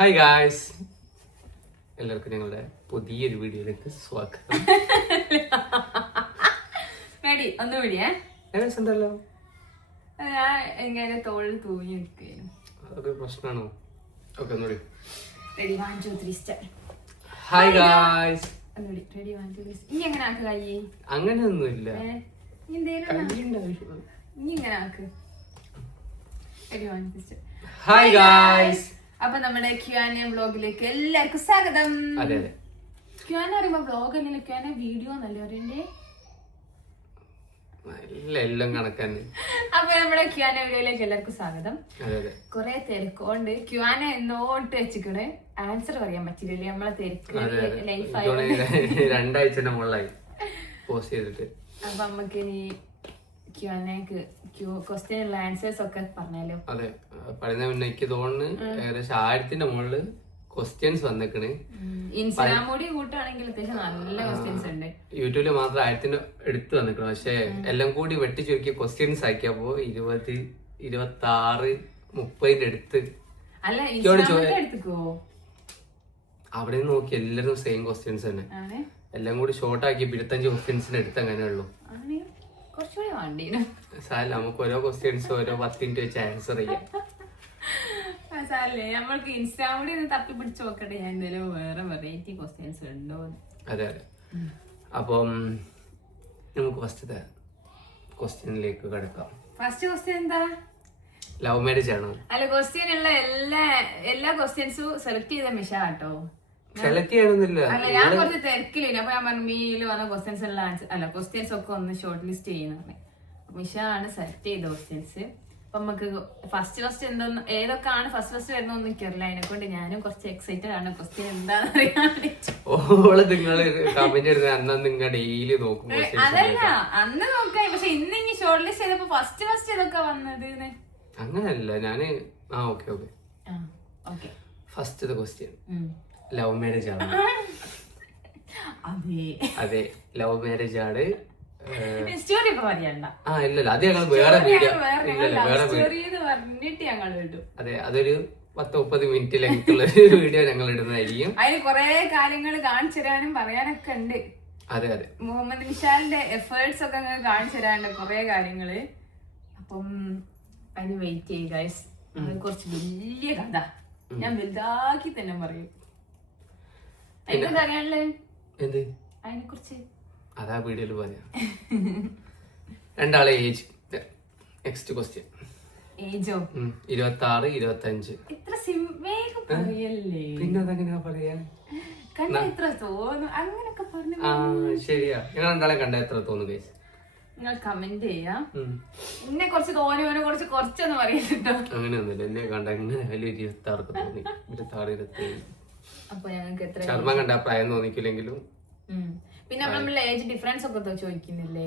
Hi guys, എല്ലാവർക്കും ഞങ്ങളുടെ പുതിയൊരു വീഡിയോയിലേക്ക് സ്വാഗതം. രസമുണ്ടല്ലോ, എങ്ങനെ തോളിൽ തൂങ്ങി നിൽക്കുകയാണ്. അതൊക്കെ പ്രശ്നമാണോ? ഓക്കെ ഒന്നുകൂടി. ഹായ് ഗായ്സ്, ഇനി എങ്ങനെ ആക്ക് കൈ അങ്ങനെയൊന്നുമില്ല. ഇങ്ങനെ ആക്ക്. ഹായ് ഗായ്സ്, അപ്പൊ നമ്മുടെ ക്യൂആൻഎ വ്ലോഗിലേക്ക് എല്ലാവർക്കും സ്വാഗതം. അതെ അതെ, ക്യൂആൻഎ പറയുമ്പോ വ്ലോഗ് എന്നല്ല, ക്യൂആൻഎ വീഡിയോ എന്നല്ലേ പറയണ്ടേ? എല്ലാം കണക്കന്നെ. അപ്പൊ നമ്മുടെ ക്യൂആൻഎ വീഡിയോയിലേക്ക് എല്ലാവർക്കും സ്വാഗതം. അതെ അതെ, കൊറേ തിരക്കുണ്ട്. ക്യൂആൻഎ എന്നോട്ട് വെച്ചിക്കണ് ആൻസർ പറയാൻ പറ്റില്ലല്ലേ, നമ്മളെ തിരക്ക് ലൈഫായി 2 ആഴ്ചന്റെ മുകളിലായി പോസ്റ്റ് ചെയ്തിട്ട്. അപ്പൊ നമുക്ക് ഇനി ക്യൂആൻഎക്ക് ക്വസ്റ്റ്യൻ ഉള്ള ആൻസേഴ്സ് ഒക്കെ പറഞ്ഞാലോ? അതെ, പറയുന്ന പിന്നെ എനിക്ക് തോന്നുന്നു ഏകദേശം 1000ന്റെ മുകളില് ക്വസ്റ്റ്യൻസ് വന്നിക്കണ്. ഇൻസ്റ്റാഗ്രാം കൂടി കൂട്ടുകയാണെങ്കിൽ അത്യാവശ്യം നല്ല ക്വസ്റ്റ്യൻസ് ഉണ്ട്. യൂട്യൂബില് മാത്രം 1000ന്റെ എടുത്ത് വന്നിക്കണം. പക്ഷെ എല്ലാം കൂടി വെട്ടി ചുരുക്കിയ ക്വസ്റ്റ്യൻസ് ആക്കിയപ്പോ 20, 26, 30 അടുത്ത്. അല്ല, ഇൻസ്റ്റാഗ്രാമിന്റെ എടുത്തുക്കോ? അവിടെ നോക്കി എല്ലാരും സെയിം ക്വസ്റ്റ്യൻസ് തന്നെ. എല്ലാം കൂടി ഷോർട്ട് ആക്കി 25 ക്വസ്റ്റ്യൻസിന് എടുത്ത് അങ്ങനെ ഉള്ളു. കുറച്ചുകൂടി വേണ്ടീനും സാരല്ല, നമുക്ക് ഓരോ ക്വസ്റ്റ്യൻസ് ഓരോ 10 മിനിറ്റ് വെച്ച് ആൻസർ ചെയ്യാം. സാരല്ലേ, നമ്മൾക്ക് ഇൻസ്റ്റാഗ്രാം കൂടി ഒന്ന് തപ്പി പിടിച്ച് നോക്കട്ടെ, ഞാൻ എന്തെങ്കിലും വേറെ വെറൈറ്റി ക്വസ്റ്റ്യൻസ് ഉണ്ടോ. അതെ അതെ, അപ്പം നമുക്ക് ഫസ്റ്റത്തെ ക്വസ്റ്റ്യനിലേക്ക് കിടക്കാം. ഫസ്റ്റ് ക്വസ്റ്റ്യൻ എന്താ? ലവ് മാരേജ് ആണോ? അല്ല, ക്വസ്റ്റ്യൻ ഉള്ള എല്ലാ ക്വസ്റ്റ്യൻസും സെലക്ട് ചെയ്ത മിഷ കേട്ടോ. സെലക്ട് ചെയ്യണമെന്നില്ല. അല്ല, ഞാൻ കുറച്ച് തിരക്കില്ല. അപ്പൊ ഞാൻ പറഞ്ഞു മീയിൽ വന്ന ക്വസ്റ്റ്യൻസ് ഉള്ള ആൻസർ അല്ല ക്വസ്റ്റ്യൻസ് ഒക്കെ ഒന്ന് ഷോർട്ട് ലിസ്റ്റ് ചെയ്യുന്നത്. മിഷ ആണ് സെലക്ട് ചെയ്ത ക്വസ്റ്റ്യൻസ്. അപ്പൊ നമുക്ക് ഫസ്റ്റ് എന്തോന്ന് ഏതൊക്കെയാണ് ഫസ്റ്റ് വരുന്ന ഒന്നും എനിക്കറിയില്ല. അതിനെക്കൊണ്ട് ഞാനും കുറച്ച് എക്സൈറ്റഡ് ആണ് ക്വസ്റ്റ്യൻ എന്താന്ന് അറിയാൻ. ഓള് നിങ്ങള് കമന്റ് ഇടുന്ന അന്ന് നിങ്ങൾ ഡെയിലി നോക്കും. അതല്ല, അന്ന് നോക്കാം. പക്ഷെ ഇന്ന് ഇനി ഷോർട്ട് ലിസ്റ്റ് ചെയ്തപ്പോ ഫസ്റ്റ് ഏതൊക്കെ വന്നത്? അങ്ങനല്ല, ഞാന് okay first question love marriage ആണ്. അതെ, ലവ് മാരേജ് ആണ്. സ്റ്റോറി പറയണ്ട. ഇല്ലല്ല, അത് ഞങ്ങൾ വേറെ വീഡിയോ പറഞ്ഞിട്ട് ഞങ്ങൾ ഇടും. അതെ, അതൊരു 10-30 മിനിറ്റ് ലെങ്ത് ഉള്ള വീഡിയോ ഞങ്ങൾ ഇടുന്നതായിരിക്കും. അതിന് കൊറേ കാര്യങ്ങൾ കാണിച്ചു തരാനും പറയാനൊക്കെ ഉണ്ട്. അതെ അതെ, മുഹമ്മദ് വിശാലിന്റെ എഫേർട്സ് ഒക്കെ കാണിച്ചു തരാനുണ്ട് കൊറേ കാര്യങ്ങള്. അപ്പം അതിന് വെയിറ്റ് ചെയ്യുക ഗൈസ്. അത് കുറച്ച് വലിയ കഥ, ഞാൻ വലുതാക്കി തന്നെ പറയും. അതിനെന്താ അറിയാനുള്ളത്? എന്ത്? അതിനെ കുറിച്ച് അതാ വീഡിയോയില് പറയാം. രണ്ടാളെ ഏജ്. Next question. ഏജോ? 26, 25. ഇത്ര വേഗം പറയല്ലേ? പിന്നെ അതെങ്ങനെയാ പറയാ? കണ്ട എത്ര തോന്നും അങ്ങനൊക്കെ പറഞ്ഞു. ശരിയാ, ഞങ്ങൾ രണ്ടാളെ കണ്ട എത്ര തോന്നുന്നു ഗൈസ്? നിങ്ങൾ കമന്റ് ചെയ്യാം. എന്നെ കുറച്ച് തോന്നിയോനെ കുറച്ചൊന്നും പറയട്ടോ. അങ്ങനെയൊന്നുമില്ല, എന്നെ കണ്ട എങ്ങനെ 26 തോന്നി. 26, 27. അപ്പൊ ഞങ്ങൾക്ക് എത്ര ചർമ്മം കണ്ട പ്രായം തോന്നിക്കില്ലെങ്കിലും പിന്നെ നമ്മൾ ഏജ് ഡിഫറൻസ് ഒക്കെ ചോദിക്കുന്നില്ലേ?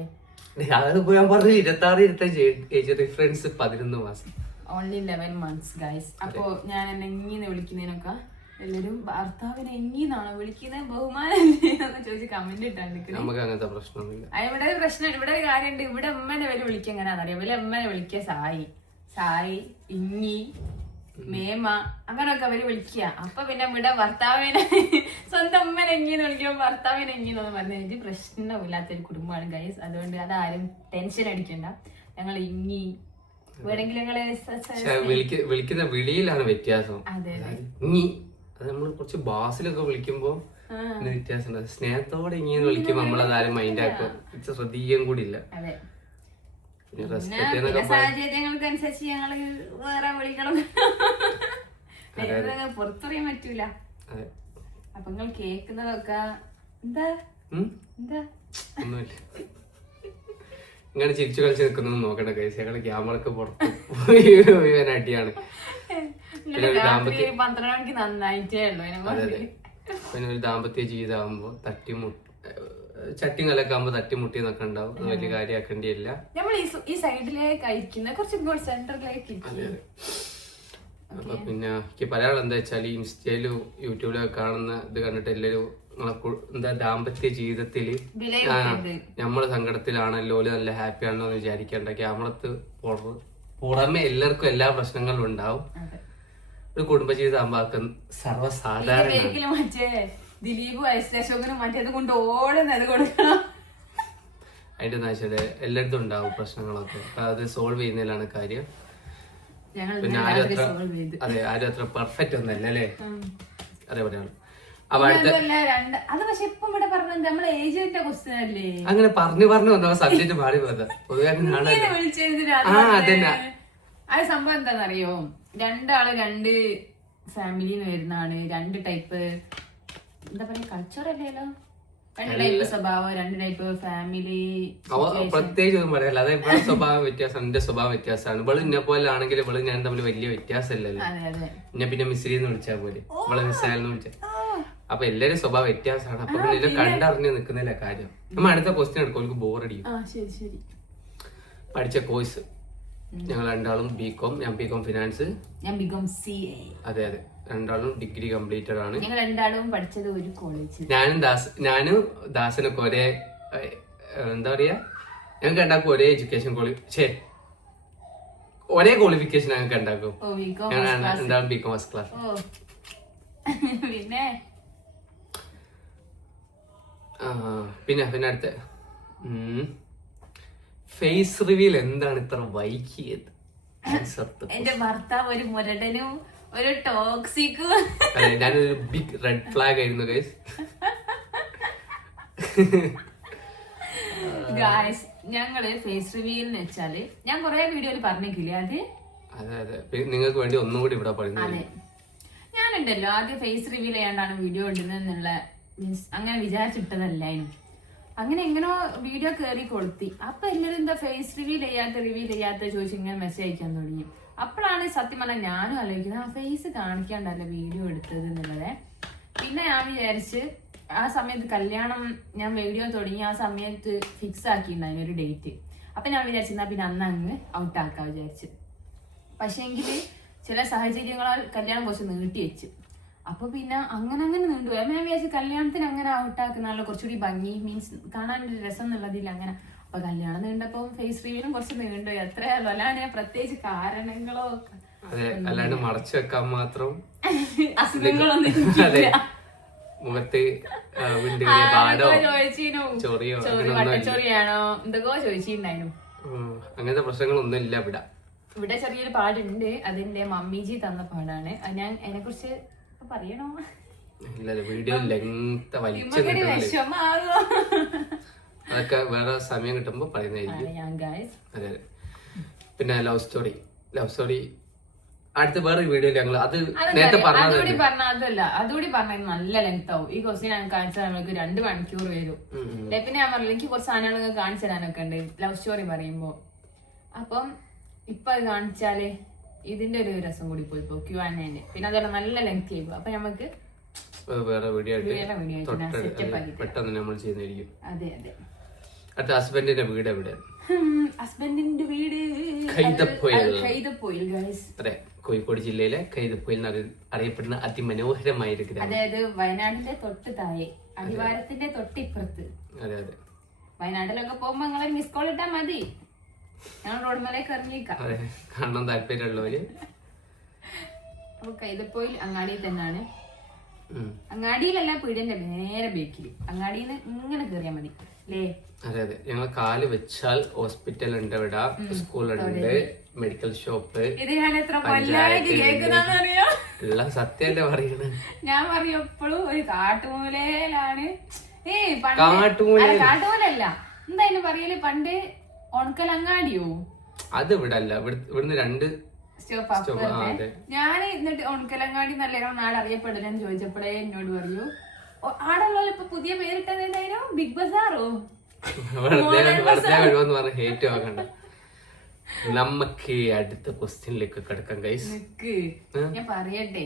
അതിപ്പോ ഞാൻ പറഞ്ഞു 26, 25 ഏജ് ഡിഫറൻസ് 11 മാസം. Only 11 months guys. അപ്പൊ ഞാൻ എന്നെ ഇങ്ങനെ വിളിക്കുന്നതിനൊക്കെ എല്ലാരും ഭർത്താവിനെ എങ്ങീന്നാണോ വിളിക്കുന്നത്, ബഹുമാനം ചോദിച്ച് കമന്റ് ഇട്ടാണ്ട്. നമുക്ക് അങ്ങനത്തെ പ്രശ്നമൊന്നുമില്ല. ഇവിടെ ഒരു പ്രശ്നം, ഇവിടെ ഒരു കാര്യമുണ്ട്. ഇവിടെ അമ്മേനെ വരെ വിളിക്കുക എങ്ങനെയാണെന്നറിയാം. ഇവിടെ അമ്മേനെ വിളിക്കുക സായി, ഇങ്ങി, മേമ, അങ്ങനെയൊക്കെ അവര് വിളിക്കുക. അപ്പൊ പിന്നെ ഇവിടെ ഭർത്താവിനെ സ്വന്തം അമ്മനെ എങ്ങീന്ന് വിളിക്കുമ്പോ ഭർത്താവിനെ എങ്ങീന്നൊന്ന് പറഞ്ഞ എനിക്ക് പ്രശ്നമില്ലാത്തൊരു കുടുംബമാണ് ഗൈസ്. അതുകൊണ്ട് അതാരും ടെൻഷൻ അടിക്കണ്ട. ഞങ്ങൾ ഇങ്ങി വേണമെങ്കിൽ വിളിക്കുന്ന വിളിയിലാണ് വ്യത്യാസം. അതെ, ഇങ്ങി അത് നമ്മൾ കുറച്ച് ബാസിലൊക്കെ വിളിക്കുമ്പോ വ്യത്യാസം. സ്നേഹത്തോടെ ഇങ്ങനെ വിളിക്കുമ്പോ നമ്മളതാരും മൈൻഡ് ആക്കുക ശ്രദ്ധിക്കുകയും കൂടി ഇല്ല. സാഹചര്യങ്ങൾക്കനുസരിച്ച് ഞങ്ങള് വേറെ വിളിക്കണം, പുറത്തറിയാൻ പറ്റൂല. അപ്പൊ നിങ്ങൾ കേക്കുന്നതൊക്കെ എന്താ ഒന്നുമില്ല, ഇങ്ങനെ ചിരിച്ചു കളിച്ച് നിൽക്കുന്നൊന്നും നോക്കണ്ട കൈസ്. ഞങ്ങള് ക്യാമറക്ക് പുറത്ത് അടിയാണ്. 12 മണിക്ക് നന്നായിട്ടേ ഉള്ളൂ. പിന്നെ ഒരു ദാമ്പത്യ ജീവിതമാകുമ്പോ ചട്ടിയും കലൊക്കെ ആകുമ്പോ തട്ടിമുട്ടി എന്നൊക്കെ ഉണ്ടാവും. അത് വലിയ കാര്യമാക്കേണ്ടിയില്ല. നമ്മൾ ഈ സൈഡിലേക്ക് അയക്കുന്ന കുറച്ചും സെന്ററിലേക്ക്. അപ്പൊ പിന്നെ എനിക്ക് പറയാനുള്ള എന്താ വെച്ചാൽ ഇൻസ്റ്റയിലും യൂട്യൂബിലൊക്കെ കാണുന്ന ഇത് കണ്ടിട്ട് എല്ലാവരും എന്താ ദാമ്പത്യ ജീവിതത്തില് നമ്മള് സങ്കടത്തിലാണല്ലോ, നല്ല ഹാപ്പി ആണല്ലോ എന്ന് വിചാരിക്കേണ്ട. ക്യാമറത്ത് പുറമെ എല്ലാവർക്കും എല്ലാ പ്രശ്നങ്ങളും ഉണ്ടാവും. ഒരു കുടുംബജീവിതം ആകുമ്പോൾ സർവ്വസാധാരണ. മറ്റേ ദിലീപ് അശോകനും മറ്റേത് കൊണ്ട് ഓടുന്നത് കൊടുക്കണം. അതിന്റെ വെച്ചാല് എല്ലായിടത്തും ഉണ്ടാവും പ്രശ്നങ്ങളൊക്കെ. അത് സോൾവ് ചെയ്യുന്നതിലാണ് കാര്യം. പിന്നെ ആരും അത്ര പെർഫെക്റ്റ് ഒന്നല്ല അല്ലേ? അതേപോലെയാണ്. അങ്ങനെ പറഞ്ഞു വന്ന സബ്ജക്ട് മാറി പോയത് പൊതുവെ അത് സംഭവം എന്താണെന്നറിയോ? രണ്ടാള് രണ്ട് ഫാമിലിന്ന് വരുന്നതാണ്. രണ്ട് ടൈപ്പ് എന്താ പറയാ കൾച്ചർ അല്ലല്ലോ. രണ്ട് ടൈപ്പ് സ്വഭാവം, രണ്ട് ടൈപ്പ് ഫാമിലി. പ്രത്യേകിച്ച് ഒന്നും പറയല്ല. അത് ഇവിടെ സ്വഭാവം വ്യത്യാസം, എന്റെ സ്വഭാവം വ്യത്യാസമാണ്. ഇവള് ഇന്നെ പോലെ ആണെങ്കിൽ ഇവള് ഞാൻ തമ്മിൽ വലിയ വ്യത്യാസമില്ലല്ലോ. എന്നെ പിന്നെ മിസ്രിന്ന് വിളിച്ചാൽ പോലെ, ഇവളെ മിസ്സായെന്ന് വിളിച്ചാൽ. അപ്പൊ എല്ലാരും സ്വഭാവം വ്യത്യാസമാണ്. അപ്പൊ പിന്നെ കണ്ടറിഞ്ഞ് നിൽക്കുന്നില്ല കാര്യം. നമ്മ അടുത്ത ക്വസ്റ്റ്യൻ എടുക്കും, എനിക്ക് ബോറടിയും. പഠിച്ച കോഴ്സ് ഞങ്ങൾ രണ്ടാളും ബികോം. ഞാൻ ബികോം ഫിനാൻസ്, ഞാൻ ബികോം CA. അതെ അതെ, രണ്ടാളും ഡിഗ്രി കംപ്ലീറ്റഡ് ആണ്. ഞങ്ങൾ രണ്ടാളും പഠിച്ചത് ഒരു കോളേജ്. ഞാനും ദാസനൊക്കെ ഒരേ എന്താ പറയാ, ഞങ്ങൾക്ക് രണ്ടാക്കും ഒരേ എഡ്യൂക്കേഷൻ ഒരേ ക്വാളിഫിക്കേഷൻ ഞങ്ങൾക്ക് ഉണ്ടാക്കും. രണ്ടാളും ബികോം ഫസ്റ്റ് ക്ലാസ്. പിന്നെ അടുത്ത ഫേസ് റിവീൽ എന്താണ് ഇത്ര വൈകിയത്? എന്റെ ഭർത്താവ് ഒരു മുരടനും ഒരു ടോക്സിക്കും. അതെ, ഞാനൊരു ബിഗ് റെഡ് ഫ്ലാഗ് ആയിരുന്നു ഗൈസ്. ഗൈസ് ഞങ്ങള് ഫേസ് റിവീൽ എന്ന് വെച്ചാല് ഞാൻ കൊറേ വീഡിയോയിൽ പറഞ്ഞിട്ടില്ലേ അത്. അതെ അതെ, നിങ്ങൾക്ക് വേണ്ടി ഒന്നും കൂടി ഇവിടെ പറയുന്നത്. അതെ, ഞാനുണ്ടല്ലോ ആദ്യം ഫേസ് റിവീൽ ചെയ്യാണ്ടാണ് വീഡിയോ ഇടുന്നുള്ള മീൻസ് അങ്ങനെ വിചാരിച്ചിട്ടതല്ലായിരുന്നു. അങ്ങനെ എങ്ങനോ വീഡിയോ കയറി കൊളുത്തി. അപ്പൊ എല്ലാവരും എന്താ ഫേസ് റിവീൽ ചെയ്യാത്ത ചോദിച്ചു ഇങ്ങനെ മെസ്സേജ് അയക്കാൻ തുടങ്ങി. അപ്പോഴാണ് സത്യം പറഞ്ഞാൽ ഞാനും ആലോചിക്കുന്നത് ആ ഫേസ് കാണിക്കാണ്ടല്ല വീഡിയോ എടുത്തത് എന്നുള്ളത്. പിന്നെ ഞാൻ വിചാരിച്ച് ആ സമയത്ത് കല്യാണം ഞാൻ വീഡിയോ തുടങ്ങി ആ സമയത്ത് ഫിക്സ് ആക്കിയിട്ടുണ്ടായിരുന്നു ഒരു ഡേറ്റ്. അപ്പൊ ഞാൻ വിചാരിച്ചിരുന്നാ പിന്നെ അന്ന് അങ്ങ് ഔട്ടാക്കാൻ വിചാരിച്ചു. പക്ഷേങ്കില് ചില സാഹചര്യങ്ങളാൽ കല്യാണം കുറച്ച് നീട്ടി വെച്ച്. അപ്പൊ പിന്നെ അങ്ങനെ നീണ്ടുപോയി. ഞാൻ വിചാരിച്ചു കല്യാണത്തിന് അങ്ങനെ ഔട്ടാക്കുന്ന കുറച്ചുകൂടി ഭംഗി മീൻസ് കാണാനൊരു രസം എന്നുള്ളതിൽ അങ്ങനെ. അപ്പൊ കല്യാണം നീണ്ടപ്പോ ഫേസ് റിവീലും കുറച്ച് നീണ്ടുപോയി. അത്രയല്ലോ, അല്ലാണ്ട് പ്രത്യേകിച്ച് കാരണങ്ങളോ അല്ലാണ്ട് മറച്ചു വെക്കാൻ മാത്രം അസുഖങ്ങളൊന്നും മുഖത്ത് വട്ടച്ചൊറിയാണോ എന്തൊക്കെയോ ചോദിച്ചിട്ടുണ്ടായിരുന്നു. അങ്ങനത്തെ പ്രശ്നങ്ങളൊന്നും ഇല്ല ഇവിടെ ചെറിയൊരു പാടുണ്ട്. അതിന്റെ മമ്മിജി തന്ന പാടാണ്. ഞാൻ അതിനെ കുറിച്ച് പറയണോ? വീഡിയോ അതൊക്കെ വേറെ സമയം കിട്ടുമ്പോ പറയുന്നതായിരിക്കും. അതെ. പിന്നെ ലവ് സ്റ്റോറി അടുത്ത വേറെ വീഡിയോ ഞങ്ങൾ അത് നേരത്തെ അതുകൂടി പറഞ്ഞ നല്ല ലെങ്ത് ആവും. ഈ ക്വസ്റ്റ്യൻ ഞാൻ കാണിച്ചാൽ നമ്മൾക്ക് 2 മണിക്കൂർ വരും. പിന്നെ ഞാൻ പറഞ്ഞില്ല എനിക്ക് കുറച്ച് സാധനങ്ങൾ കാണിച്ചു തരാനൊക്കെ ഉണ്ട് ലവ് സ്റ്റോറി പറയുമ്പോ. അപ്പം ഇപ്പൊ അത് കാണിച്ചാല് ഇതിന്റെ ഒരു രസം കൂടി പോയി Q&A. പിന്നെ അതല്ല നല്ല ലെങ്ത് ചെയ്യുമ്പോ അപ്പൊ നമുക്ക് വേറെ വീഡിയോ പെട്ടെന്ന് നമ്മൾ ചെയ്യുന്നതായിരിക്കും. അതെ അതെ. അടുത്ത ഹസ്ബൻഡിന്റെ വീട് എവിടെ? ഹസ്ബൻഡിന്റെ വീട് കൈതപ്പൊയിൽ ഗൈസ്. അതെ, കോഴിക്കോട് ജില്ലയിലെ കൈതപ്പൊയിൽ അറിയപ്പെടുന്ന അതിമനോഹരമായ ഒരു ഗ്രാമം. അതായത് വയനാടിന്റെ തൊട്ട് താഴെ, അടിവാരത്തിന്റെ തൊട്ടിപ്പുറത്ത്. അതെ അതെ. വയനാട്ടിലൊക്കെ പോകുമ്പോ നിങ്ങൾ മിസ് കോൾ ഇട്ടാ മതി, ഞാൻ റോഡ്മലേക്ക് ഇറങ്ങിക്കാം. അതെ, കാണാൻ താല്പര്യമുള്ളവര്. അപ്പൊ കൈതപ്പൊയിൽ അങ്ങാടി തന്നെയാണ്. അങ്ങാടിയിലല്ല, പീടിയന്റെ നേരെ ബേക്കിൽ. അങ്ങാടിന്ന് ഇങ്ങനെ കേറിയാ മതി അല്ലേ? അതെ അതെ. ഞങ്ങൾ കാല് വെച്ചാൽ ഹോസ്പിറ്റൽ ഉണ്ട്, ഇവിടെ സ്കൂളുണ്ട്, മെഡിക്കൽ ഷോപ്പ്. ഇത് ഞാൻ എത്ര കൊല്ലായിട്ട് കേൾക്കുന്നറിയോ? എല്ലാം സത്യല്ലേ പറയണത്. ഞാൻ പറയും എപ്പോഴും ഒരു കാട്ടുമൂലയിലാണ്. കാട്ടുമൂലല്ല, എന്തായാലും പറയല് പണ്ട് ഉണക്കലങ്ങാടിയോ? അത് ഇവിടെ അല്ല, ഇവിടുന്ന് 2 സ്റ്റോപ്പ്. ഞാൻ എന്നിട്ട് ഉണക്കലങ്ങാടി നല്ല നാട് അറിയപ്പെടില്ലെന്ന് ചോദിച്ചപ്പോഴേ എന്നോട് പറയൂ ആടുള്ള ഇപ്പൊ പുതിയ പേരിട്ടത് എന്തായാലും ബിഗ് ബസാറോ? ഹേറ്റ് ആക്കണ്ട. നമുക്ക് അടുത്ത ക്വസ്റ്റ്യനിലേക്ക് കിടക്കാം ഗൈസ്. ഞാൻ പറയട്ടെ.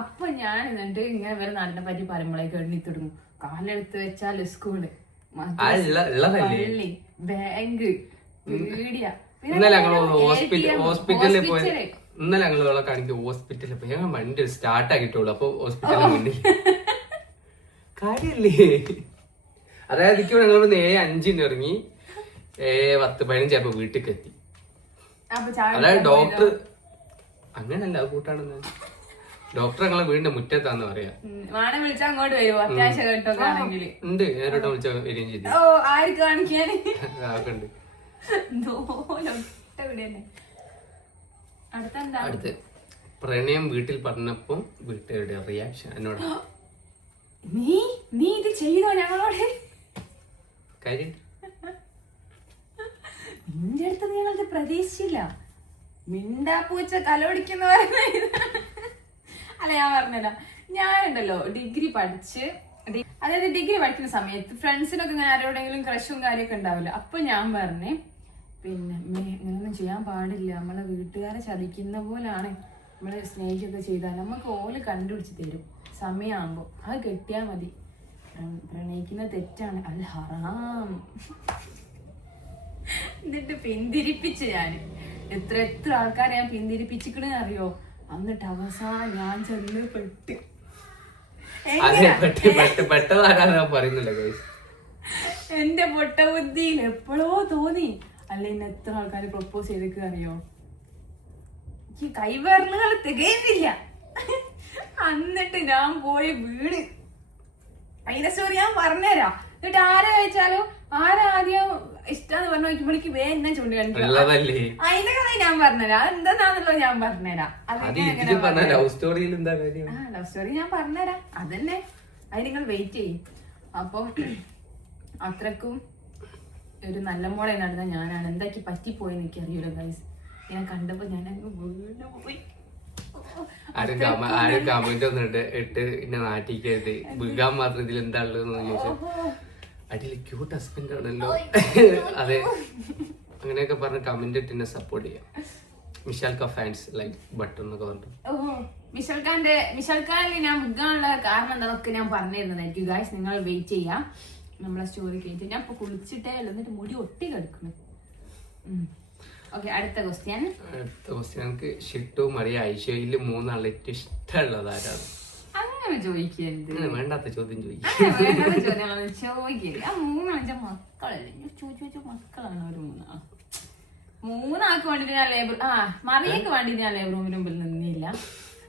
അപ്പൊ ഞാൻ എന്നിട്ട് ഇങ്ങനെ വരെ നാടിനെ പറ്റി പറയുമ്പോഴേക്ക് എണ്ണി തുടങ്ങും. കാലെടുത്ത് വെച്ചാൽ സ്കൂള്, പള്ളി, ബാങ്ക്, പീടിയ. ഇന്നലെ ഞങ്ങൾ ഹോസ്പിറ്റലിൽ പോയി. ഇന്നലെ ഞങ്ങൾ കാണിക്കും ഹോസ്പിറ്റലിൽ പോയി. ഞങ്ങൾ വണ്ടി സ്റ്റാർട്ട് ആക്കിയിട്ടുള്ളൂ. അപ്പൊ ഹോസ്പിറ്റലിൽ മുന്നിൽ കാര്യല്ലേ. അതായത് എനിക്ക് ഞങ്ങൾ 7:05 ഇറങ്ങി 10:15 ആയപ്പോ വീട്ടിലേക്ക് എത്തി. അതായത് ഡോക്ടർ അങ്ങനല്ല കൂട്ടാണെന്ന് ഡോക്ടർ ഞങ്ങളെ വീടിന്റെ മുറ്റത്താന്ന് പറയാ. മാണം വിളിച്ചാൽ അങ്ങോട്ട് വരുമോ അത്യാവശ്യം കേട്ടൊക്കെ ആണെങ്കിൽ? ഉണ്ട്, നേരിട്ട് വിളിച്ച വരികയും ചെയ്തു. ഓ ആര് കാണിക്കാൻ ഉണ്ട്. അടുത്ത് പ്രണയം വീട്ടിൽ പറഞ്ഞപ്പോ വീട്ടുകാരുടെ റിയാക്ഷൻ എന്നോട്. നീ ഇത് ചെയ്തോ ഞങ്ങളോട്? കാര്യം നിന്റെ അടുത്ത് ഞങ്ങൾക്ക് പ്രതീക്ഷിച്ചില്ല. മിണ്ടാപ്പൂച്ച കലോടിക്കുന്ന പറയുന്ന അല്ല, ഞാൻ പറഞ്ഞല്ല, ഞാനുണ്ടല്ലോ ഡിഗ്രി പഠിച്ച്, അതായത് ഡിഗ്രി പഠിക്കുന്ന സമയത്ത് ഫ്രണ്ട്സിനൊക്കെ ഇങ്ങനെ ആരോടെങ്കിലും ക്രഷും കാര്യമൊക്കെ ഉണ്ടാവില്ല. അപ്പൊ ഞാൻ പറഞ്ഞേ, പിന്നെ ഇങ്ങനൊന്നും ചെയ്യാൻ പാടില്ല, നമ്മളെ വീട്ടുകാരെ ചതിക്കുന്ന പോലാണ് നമ്മള് സ്നേഹിക്കൊക്കെ ചെയ്താൽ നമുക്ക് ഓല് കണ്ടുപിടിച്ച് തരും സമയമാകുമ്പോ, അത് കെട്ടിയാ മതി, പ്രണയിക്കുന്ന തെറ്റാണ്, അത് ഹറാം. എന്നിട്ട് പിന്തിരിപ്പിച്ച് ഞാൻ എത്ര ആൾക്കാരെ ഞാൻ പിന്തിരിപ്പിച്ചിക്കണെന്ന് അറിയോ? എന്നിട്ട് അവസാനം ഞാൻ ചെന്ന് പെട്ട്. എന്റെ പൊട്ട ബുദ്ധിയിൽ എപ്പോഴോ തോന്നി, അല്ല ഇന്ന് എത്ര ആൾക്കാര് പ്രൊപ്പോസ് ചെയ്തേക്ക് അറിയോ? ഈ കൈവേറലുകൾ തികയുന്നില്ല. എന്നിട്ട് ഞാൻ പോയി വീട്, അതിന്റെ സ്റ്റോറി ഞാൻ പറഞ്ഞുതരാം. എന്നിട്ട് ആരെ കഴിച്ചാലും ആരാദ്യം ഇഷ്ടാന്ന് പറഞ്ഞു നോക്കുമ്പോഴേക്ക് എന്നെ ചൂണ്ടി കണ്ടില്ല. അതിന്റെ കഥ ഞാൻ പറഞ്ഞുതരാം, അതെന്താന്നുള്ളത് ഞാൻ പറഞ്ഞുതരാം. ലവ് സ്റ്റോറി ഞാൻ പറഞ്ഞുതരാം, അതന്നെ. അത് നിങ്ങൾ വെയിറ്റ് ചെയ്യും. അപ്പം അത്രക്കും ഒരു നല്ല മോളെ നടന്ന ഞാനാണ്. എന്താക്കി പറ്റിപ്പോയെന്ന് എനിക്ക് അറിയൂല ഗൈസ്. ഞാൻ കണ്ടപ്പോ ഞാൻ വീണ്ടും പോയി. ആരും കമന്റ് ഒന്നും ഇട്ട് എന്നെ നാട്ടിക്കരുത്, വീഴാൻ മാത്രം ഇതിൽ എന്താ ഉള്ളതെന്ന് ചോദിച്ചു. അടിയിൽ ക്യൂട്ട് ഹസ്ബൻഡ് ആണല്ലോ. അതെ, അങ്ങനെയൊക്കെ പറഞ്ഞ് കമന്റ് ഇട്ട് എന്നെ സപ്പോർട്ട് ചെയ്യാം. മിഷാൽക്ക ഫാൻസ് ലൈക്ക് ബട്ടൺ എന്നൊക്കെ പറഞ്ഞു. മിഷാൽക്കാരിൽ ഞാൻ വിൽക്കാനുള്ള കാരണം എന്താണെന്നൊക്കെ ഞാൻ പറഞ്ഞിരുന്നതായിരിക്കും ഗൈസ്. നിങ്ങൾ വെയിറ്റ് ചെയ്യാം, നമ്മളെ സ്റ്റോറി കേട്ട്. ഞാൻ ഇപ്പൊ കുളിച്ചിട്ടേ അല്ല, എന്നിട്ട് മുടി ഒട്ടി കിടക്കുന്നു. ഓക്കെ, അടുത്ത ക്വസ്റ്റ്യൻ. എനിക്ക് ഷിട്ടു മറിയ ഐശ്വര്യയില് മൂന്നാളെ ഏറ്റവും ഇഷ്ടമുള്ളത് ആരാണ്? അങ്ങനെ ചോദിക്കരുത്, വേണ്ടാത്ത ചോദ്യം ചോദിക്കില്ല. ആ മൂന്നാഴ്ച മക്കളല്ലേ, ചോദിച്ചു മക്കളാണ് ഒരു മൂന്നാൾക്ക് വേണ്ടിട്ട് ഞാൻ ലേബർ മറിയക്ക് വേണ്ടിട്ട് ഞാൻ ലേബർ റൂമിന് മുമ്പിൽ നിന്നില്ല.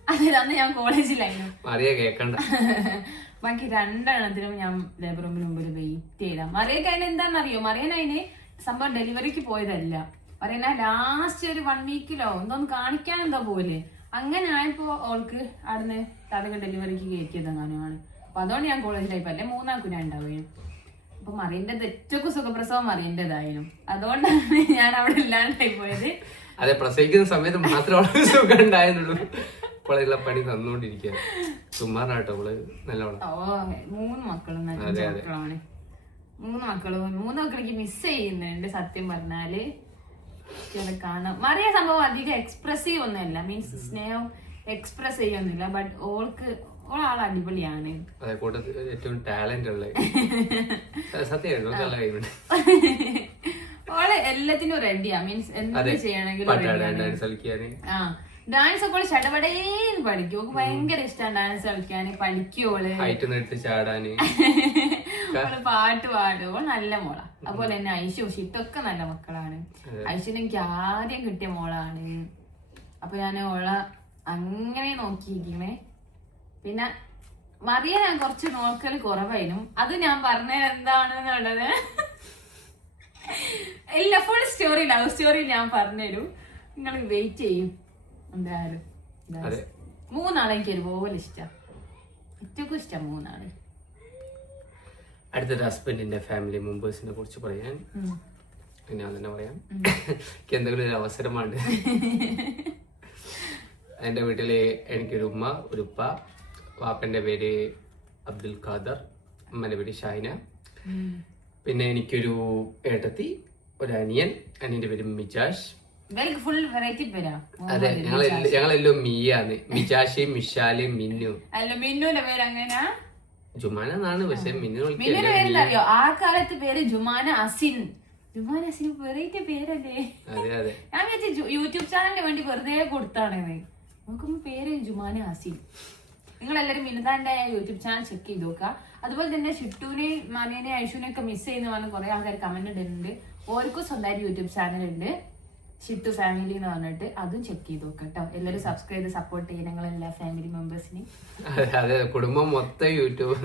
അതായത് അന്ന് ഞാൻ കോളേജിലായിരുന്നു. മറിയ കേക്കണ്ട. ബാക്കി രണ്ടെണ്ണത്തിനും ഞാൻ ലേബർ റൂമിന് മുമ്പിൽ വെയിറ്റ് ചെയ്താ. മറിയക്ക് അതിന് എന്താണെന്നറിയോ? മറിയനതിന് സംഭവം ഡെലിവറിക്ക് പോയതല്ല, പറയുന്ന ലാസ്റ്റ് ഒരു 1 വീക്കിലോ എന്തോന്ന് കാണിക്കാൻ എന്തോ പോലെ. അങ്ങനെ ആയപ്പോ അവൾക്ക് അവിടുന്ന് തലക ഡെലിവറിക്ക് കയറ്റിയതെങ്ങാനുമാണ്. അപ്പൊ അതുകൊണ്ട് ഞാൻ കോളേജിലായിപ്പോ അല്ലെ മൂന്നാൾക്കും ഞാൻ ഉണ്ടാവുകയും. അപ്പൊ മറിയന്റെ ഏറ്റവും സുഖപ്രസവം മറിയന്റേതായാലും, അതുകൊണ്ടാണ് ഞാൻ അവിടെ ഇല്ലാണ്ടായി പോയത്. അതെ, പ്രസവിക്കുന്ന സമയത്ത് മാത്രമേ സുഖം ഉണ്ടായിരുന്നുള്ളൂ. ഇപ്പോഴുള്ള പണി തന്നുകൊണ്ടിരിക്കുക. സുമാറാട്ടോ അവള് നല്ലവണ്ണം. 3 മക്കളും നല്ല മക്കളാണ്. 3 മക്കളേക്ക് മിസ് ചെയ്യുന്നുണ്ട് സത്യം പറഞ്ഞാല്. കാണാം മറിയ സംഭവം അധികം എക്സ്പ്രസീവ് ഒന്നുമല്ല, മീൻസ് സ്നേഹം എക്സ്പ്രസ് ചെയ്യൊന്നുമില്ല. ബട്ട് ഓളാൾ അടിപൊളിയാണ്. ഏറ്റവും ടാലന്റ് ഉള്ള ഓള് എല്ലാത്തിനും റെഡിയാ, മീൻസ് എന്ത് ചെയ്യണമെങ്കിലും ഡാൻസ് ഒക്കെ ചടപടേന്ന് പഠിക്കും. ഓക്ക് ഭയങ്കര ഇഷ്ടമാണ് ഡാൻസ് കളിക്കാന്. പഠിക്കോള്, പാട്ട് പാടും. ഓള് നല്ല മോളാ. അതുപോലെ തന്നെ ഐശു ഷിട്ടൊക്കെ നല്ല മക്കളാണ്. ഐശുവിന് എനിക്ക് ആദ്യം കിട്ടിയ മോളാണ്. അപ്പൊ ഞാൻ ഓള അങ്ങനെ നോക്കിയിരിക്കണേ. പിന്നെ മറിയ ഞാൻ കുറച്ച് നോക്കൽ കുറവായിരുന്നു. അത് ഞാൻ പറഞ്ഞത് എന്താണെന്നുള്ളത് ഇല്ല, ഫുൾ സ്റ്റോറി ലവ് സ്റ്റോറി ഞാൻ പറഞ്ഞുതരും. നിങ്ങൾ വെയിറ്റ് ചെയ്യും. എന്തായാലും 3 എനിക്ക് ഒരുപോലെ ഇഷ്ടം, ഏറ്റവും ഇഷ്ടം 3. അടുത്തൊരു ഹസ്ബൻഡിന്റെ ഫാമിലി മെമ്പേഴ്സിനെ കുറിച്ച് പറയാൻ ഞാൻ തന്നെ പറയാം. എനിക്ക് എന്തെങ്കിലും ഒരു അവസരമാണ്. എൻ്റെ വീട്ടില് എനിക്കൊരു ഉമ്മ, ഒരു ഉപ്പ. വാപ്പന്റെ പേര് അബ്ദുൽ ഖാദർ, അമ്മന്റെ പേര് ഷൈന. പിന്നെ എനിക്കൊരു ഏട്ടത്തി, ഒരു അനിയൻ. അനിയന്റെ പേര് മിജാഷ്. അതെ, ഞങ്ങളെല്ലാം മിയാണ്. മിജാഷി, മിഷാല്, മിന്നു. മിന്നുന്റെ പേര് അങ്ങനെ ജുമാന എന്നാണ്, പക്ഷെ മിന്നു പേരറിയോ? ആ കാലത്ത് പേര് ജുമാന അസിൻ. ജുമാന അസിൻ വെറൈറ്റി പേരല്ലേ? അതെ അതെ, ഞാൻ വിചാരിച്ചു യൂട്യൂബ് ചാനലിന് വേണ്ടി വെറുതെ കൊടുത്താണ്. നോക്കുമ്പോ പേര് ജുമാന അസിൻ. നിങ്ങൾ എല്ലാവരും മിനുതാന്റെ യൂട്യൂബ് ചാനൽ ചെക്ക് ചെയ്ത് നോക്കുക. അതുപോലെ തന്നെ ഷിട്ടുവിനെയും മറിയനെയും ഐഷുവിനെയും ഒക്കെ മിസ് ചെയ്യുന്ന പറഞ്ഞ് കുറെ ആൾക്കാർ കമന്റ് ഇടുന്നുണ്ട്. ഓർക്കും സ്വന്തമായിട്ട് യൂട്യൂബ് ചാനൽ ഉണ്ട്. ഷിട്ടു ഫാമിലി എന്ന് പറഞ്ഞിട്ട് അതും ചെക്ക് ചെയ്ത് നോക്കാം കേട്ടോ. എല്ലാവരും സബ്സ്ക്രൈബ് ചെയ്ത് സപ്പോർട്ട് ചെയ്യുന്ന ഞങ്ങളെല്ലാ ഫാമിലി മെമ്പേഴ്സിനെയും. അതെ, കുടുംബം മൊത്തം യൂട്യൂബ്.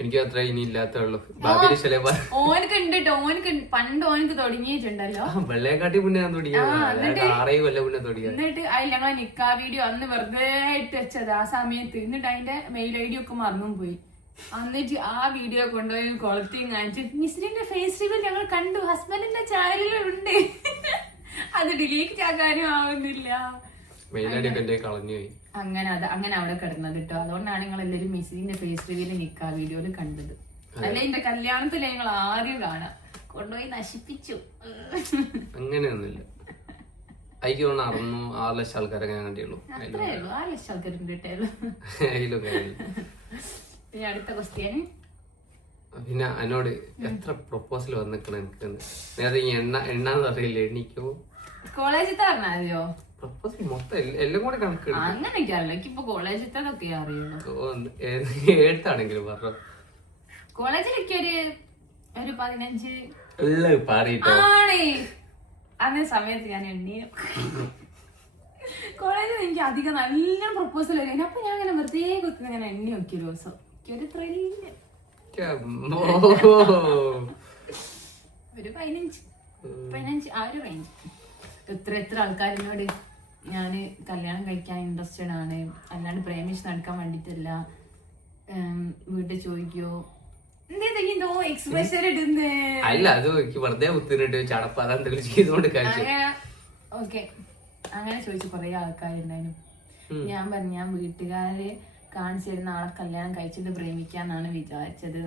എനിക്ക് അത്ര ഇനി ഇല്ലാത്തുള്ളൂ. ഭാവിയിൽ ഓനക്ക് ഉണ്ട് കേട്ടോ. ഓനക്ക് പണ്ട് ഓനക്ക് തുടങ്ങിയിട്ടുണ്ടല്ലോ. വെള്ളയെക്കാട്ടി മുന്നേ ഞാൻ തുടങ്ങിയത്. 6 കൊല്ലം മുന്നേ തുടങ്ങിയത്. എന്നിട്ട് അതിൽ ഞങ്ങളെ നിക്കാ വീഡിയോ അന്ന് വെറുതെ ഇട്ട് വെച്ചത് ആ സമയത്ത്. എന്നിട്ട് അതിന്റെ മെയിൽ ഐ ഡി ഒക്കെ മറന്നും പോയി. എന്നിട്ട് ആ വീഡിയോ കൊണ്ടുപോയി കൊളത്തിയും കാണിച്ച് മിസ്രിന്റെ ഫേസ് റിവീൽ ഞങ്ങൾ കണ്ടു, ഹസ്ബൻഡിന്റെ ചാനലിലുണ്ട്. അത് ഡിലീറ്റ് ആക്കാനും ആവുന്നില്ല. അങ്ങനെ അവിടെ കിടന്നത് കേട്ടോ. അതുകൊണ്ടാണ് നിങ്ങൾ എല്ലാവരും മിസ്രിന്റെ ഫേസ് റിവീൽ നിക്കാ വീഡിയോയില് കണ്ടത്. അല്ല എന്റെ കല്യാണത്തില് ഞങ്ങൾ ആദ്യം കാണാം. കൊണ്ടുപോയി നശിപ്പിച്ചു. അങ്ങനെയൊന്നുമില്ല. എനിക്ക് തോന്നുന്നു 6 ലക്ഷം ആൾക്കാരൊക്കെ ഞാൻ കണ്ടുള്ളൂ. 6 ലക്ഷം ആൾക്കാരുണ്ട് കേട്ടോ. പിന്നെ അടുത്ത ക്വസ്റ്റ്യൻ. പിന്നെ എന്നോട് എത്ര പ്രൊപ്പോസൽ വന്നിക്കണ എനിക്ക് നേരത്തെ എണ്ണാന്ന് അറിയില്ല. എണ്ണിക്കോ കോളേജിത്തെ പറഞ്ഞോ പ്രൊപ്പോസൽ മൊത്തം എല്ലാം കൂടെ കണക്ക് അങ്ങനെയൊക്കെ അറിയില്ല. എനിക്കിപ്പോ കോളേജിത്തെ അറിയുള്ളൂ. എടുത്താണെങ്കിലും പറഞ്ഞു. കോളേജിലൊക്കെ ഒരു 15 ആണ്. അന്നേ സമയത്ത് ഞാൻ എണ്ണി. കോളേജിൽ എനിക്ക് അധികം നല്ല പ്രൊപ്പോസൽ വരും. അപ്പൊ ഞാൻ അങ്ങനെ വെറുതെ കുത്തി ഇങ്ങനെ എണ്ണി നോക്കി ഒരു ദിവസം. ഒരു ത്രില്ല്. ഒരു 15 ആ ഒരു റേഞ്ച്. എത്ര ആൾക്കാരിനോട് ഞാന് കല്യാണം കഴിക്കാൻ ഇൻട്രസ്റ്റഡ് ആണ്, അല്ലാണ്ട് പ്രേമിച്ച് നടക്കാൻ വേണ്ടിട്ടല്ല. വീട്ടിൽ ചോദിക്കോ എന്തോ എക്സ്പ്രഷൻ ഇടുന്നേ. അല്ല അത് വെറുതെ കുത്തിട്ട് ചടപ്പ് അതെന്തെങ്കിലും ചെയ്തോണ്ട് ഓക്കെ അങ്ങനെ ചോദിച്ചു കൊറേ ആൾക്കാരുണ്ടായിരുന്നു. ഞാൻ പറഞ്ഞു ഞാൻ വീട്ടുകാര് കാണിച്ചു തരുന്ന ആളെ കല്യാണം കഴിച്ചിട്ട് പ്രേമിക്കാന്നാണ് വിചാരിച്ചത്.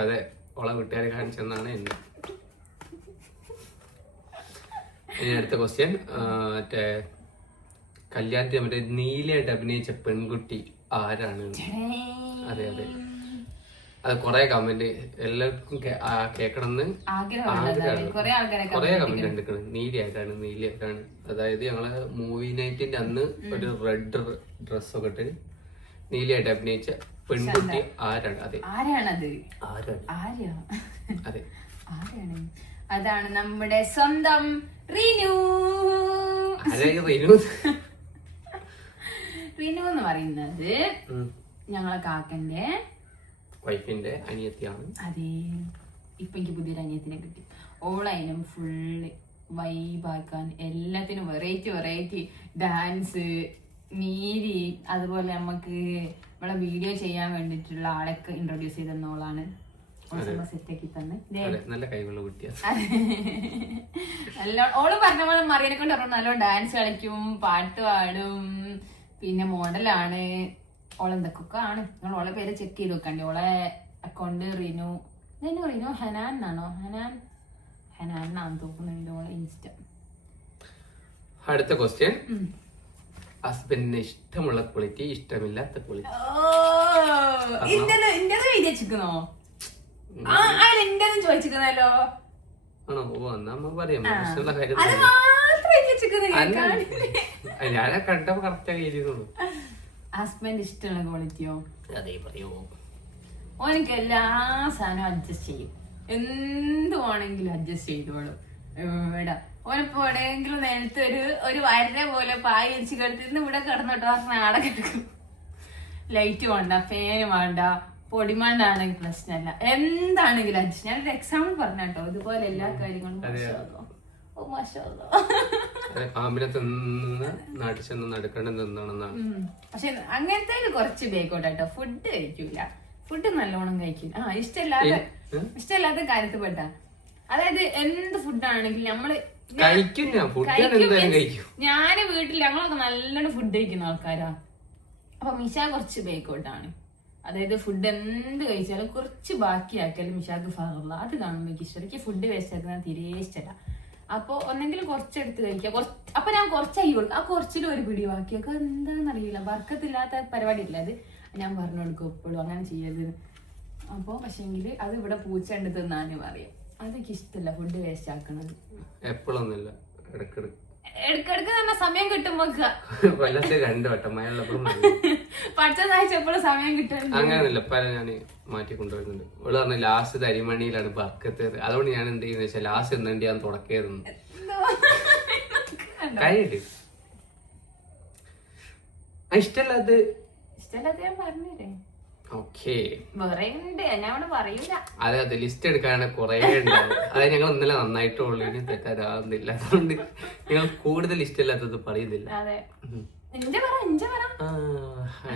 അതെ, ഓളെ വീട്ടുകാരെ കാണിച്ചെന്നാണ് എന്നെ. ഇനി അടുത്ത ക്വസ്റ്റ്യൻ. മറ്റേ കല്യാണത്തിന് മറ്റേ നീലയായിട്ട് അഭിനയിച്ച പെൺകുട്ടി ആരാണ്? അതെ അതെ, അത് കൊറേ കമന്റ് എല്ലാവർക്കും കേക്കണമെന്ന് കൊറേ കമന്റ് കണ്ടിരിക്കണം. നീലയായിട്ടാണ്. അതായത് ഞങ്ങള് മൂവി നൈറ്റിന്റെ അന്ന് ഒരു റെഡ് ഡ്രസ്സൊക്കെ ഇട്ട് നീലയായിട്ട് അഭിനയിച്ച പെൺകുട്ടി ആരാണ്? അതെ, അതെ, അതാണ് നമ്മുടെ സ്വന്തം റിനു. റിനു എന്ന് പറയുന്നത് ഞങ്ങളെ കാക്കന്റെ വൈഫിന്റെ അനിയത്തിയാണ്. അതെ, ഇപ്പൊ എനിക്ക് പുതിയൊരു അനിയത്തിനെ കിട്ടി. ഓളതിനും ഫുള്ള് വൈബാക്കാൻ എല്ലാത്തിനും വെറൈറ്റി ഡാൻസ്, നീരി, അതുപോലെ നമുക്ക് നമ്മളെ വീഡിയോ ചെയ്യാൻ വേണ്ടിട്ടുള്ള ആളൊക്കെ ഇൻട്രൊഡ്യൂസ് ചെയ്ത് തന്നോളാണ്. സെറ്റാക്കി തന്നെ നല്ല കൈവുള്ള കുട്ടിയാണ്. ഓള് പറഞ്ഞ പോലെ മറിയനെ കൊണ്ട് പറഞ്ഞു നല്ലോണം ഡാൻസ് കളിക്കും, പാട്ട് പാടും, പിന്നെ മോഡലാണ്. ഓളെന്തൊക്കെ ആണ്. നിങ്ങൾ ഓളെ പേര് ചെക്ക് ചെയ്ത് നോക്കണ്ടേ. ഓളെ അക്കൗണ്ട് റിനു ഹനാൻ എന്നാണോ? ഹനാൻ തോന്നുന്നുണ്ട് ഓളെ ഇൻസ്റ്റ. അടുത്ത ക്വസ്റ്റ്യൻ. ഹസ്ബൻഡിന് ഇഷ്ടമുള്ള ക്വാളിറ്റി, ഇഷ്ടമില്ലാത്ത ക്വാളിറ്റി. വിചാരിച്ചിരിക്കുന്നോ? എന്റെതും ചോദിച്ചിരിക്കുന്നല്ലോ. ആണോ? ഓ എന്നാ നമ്മ പറയാം. കാര്യം ഞാൻ കണ്ടപ്പോ കറക്റ്റ് ആയിരുന്നുള്ളൂ. ഹസ്ബൻഡ് ഇഷ്ടമുള്ള ക്വാളിറ്റിയോ? അതേ പറയോ. ഓനക്ക് എല്ലാ സാധനവും അഡ്ജസ്റ്റ് ചെയ്യും. എന്തുവാണെങ്കിലും അഡ്ജസ്റ്റ് ചെയ്തോളും. ഇവിടെ ഓനിപ്പോ എവിടെയെങ്കിലും നേരത്തെ ഒരു വര പോലെ പായ വെച്ച് കിടത്തിരുന്ന് ഇവിടെ കിടന്നോട്ടോ പറഞ്ഞ ആടെ കിടക്കും. ലൈറ്റ് വേണ്ട, ഫാന് വേണ്ട, പൊടിമണ്ണാണെങ്കിൽ പ്രശ്നമല്ല. എന്താണെങ്കിലും അഡ്ജസ്റ്റ്. ഞാനൊരു എക്സാമ്പിൾ പറഞ്ഞോ. ഇതുപോലെ എല്ലാ കാര്യങ്ങളും പക്ഷെ അങ്ങനത്തെ കുറച്ച് ബേക്കോട്ടോ. ഫുഡ് കഴിക്കൂല. ഫുഡ് നല്ലോണം കഴിക്കും. ഇഷ്ടമില്ലാത്ത കാര്യത്തിൽ പെട്ട. അതായത് എന്ത് ഫുഡാണെങ്കിലും നമ്മള് ഞാന് വീട്ടിൽ ഞങ്ങളൊക്കെ നല്ലോണം ഫുഡ് കഴിക്കുന്ന ആൾക്കാരാ. അപ്പൊ മിഷ കുറച്ച് ബേക്കോട്ടാണ്. അതായത് ഫുഡ് എന്ത് കഴിച്ചാലും കുറച്ച് ബാക്കിയാക്കിയാലും മിഷാക്ക് ഫാറുള്ള അത് കാണുമ്പോൾ എനിക്ക് ഇഷ്ടം. എനിക്ക് ഫുഡ് വേസ്റ്റ് ആക്കുന്നത് തീരെ ഇഷ്ടമല്ല. അപ്പൊ ഒന്നെങ്കിലും കുറച്ചെടുത്ത് കഴിക്കുക. അപ്പൊ ഞാൻ കുറച്ചായി കൊടുക്കും. ആ കുറച്ചിലും ഒരു പിടി ബാക്കിയൊക്കെ എന്താണെന്നറിയില്ല. വർക്കത്തില്ലാത്ത പരിപാടി ഇല്ല അത്. ഞാൻ പറഞ്ഞു കൊടുക്കും എപ്പോഴും അങ്ങനെ ചെയ്യരുത്. അപ്പൊ പക്ഷെങ്കില് അത് ഇവിടെ പൂച്ച ഉണ്ട് തിന്നാനും അറിയാം. അതൊക്കെ ഇഷ്ടമല്ല ഫുഡ് വേസ്റ്റ് ആക്കണത്. എപ്പോഴൊന്നുമില്ല, ഇടക്കിടക്ക് തന്നെ സമയം കിട്ടുമ്പോ പഠിച്ചതാഴ്ച എപ്പോഴും സമയം കിട്ടും. അങ്ങനെയല്ല, പല ഞാൻ മാറ്റി കൊണ്ടുവരുന്നുണ്ട്. ഇവിടെ പറഞ്ഞ ലാസ്റ്റ് അരിമണിയിലാണ് ബർക്കത്ത്. അതുകൊണ്ട് ഞാൻ എന്ത് ചെയ്യുന്ന വെച്ചാൽ ലാസ്റ്റ് എന്തെങ്കിലും ഞാൻ തുടക്കരുന്നു. കാര്യണ്ട് ഇഷ്ടല്ലാത്ത ഞാൻ പറഞ്ഞേ. ഓക്കേ വേറെ ഉണ്ട്, ഞാൻ അവിടെ പറയൂല. അതെ അതെ, ലിസ്റ്റ് എടുക്കാണ് കൊറേ ഉണ്ടാവും. അത് ഞങ്ങൾ ഇന്നലെ നന്നായിട്ടുള്ളൂ, ഇനി തെറ്റാറാവുന്നില്ല. അതുകൊണ്ട് ഞങ്ങൾ കൂടുതൽ ഇഷ്ടമില്ലാത്തത് പറയുന്നില്ല. അതെ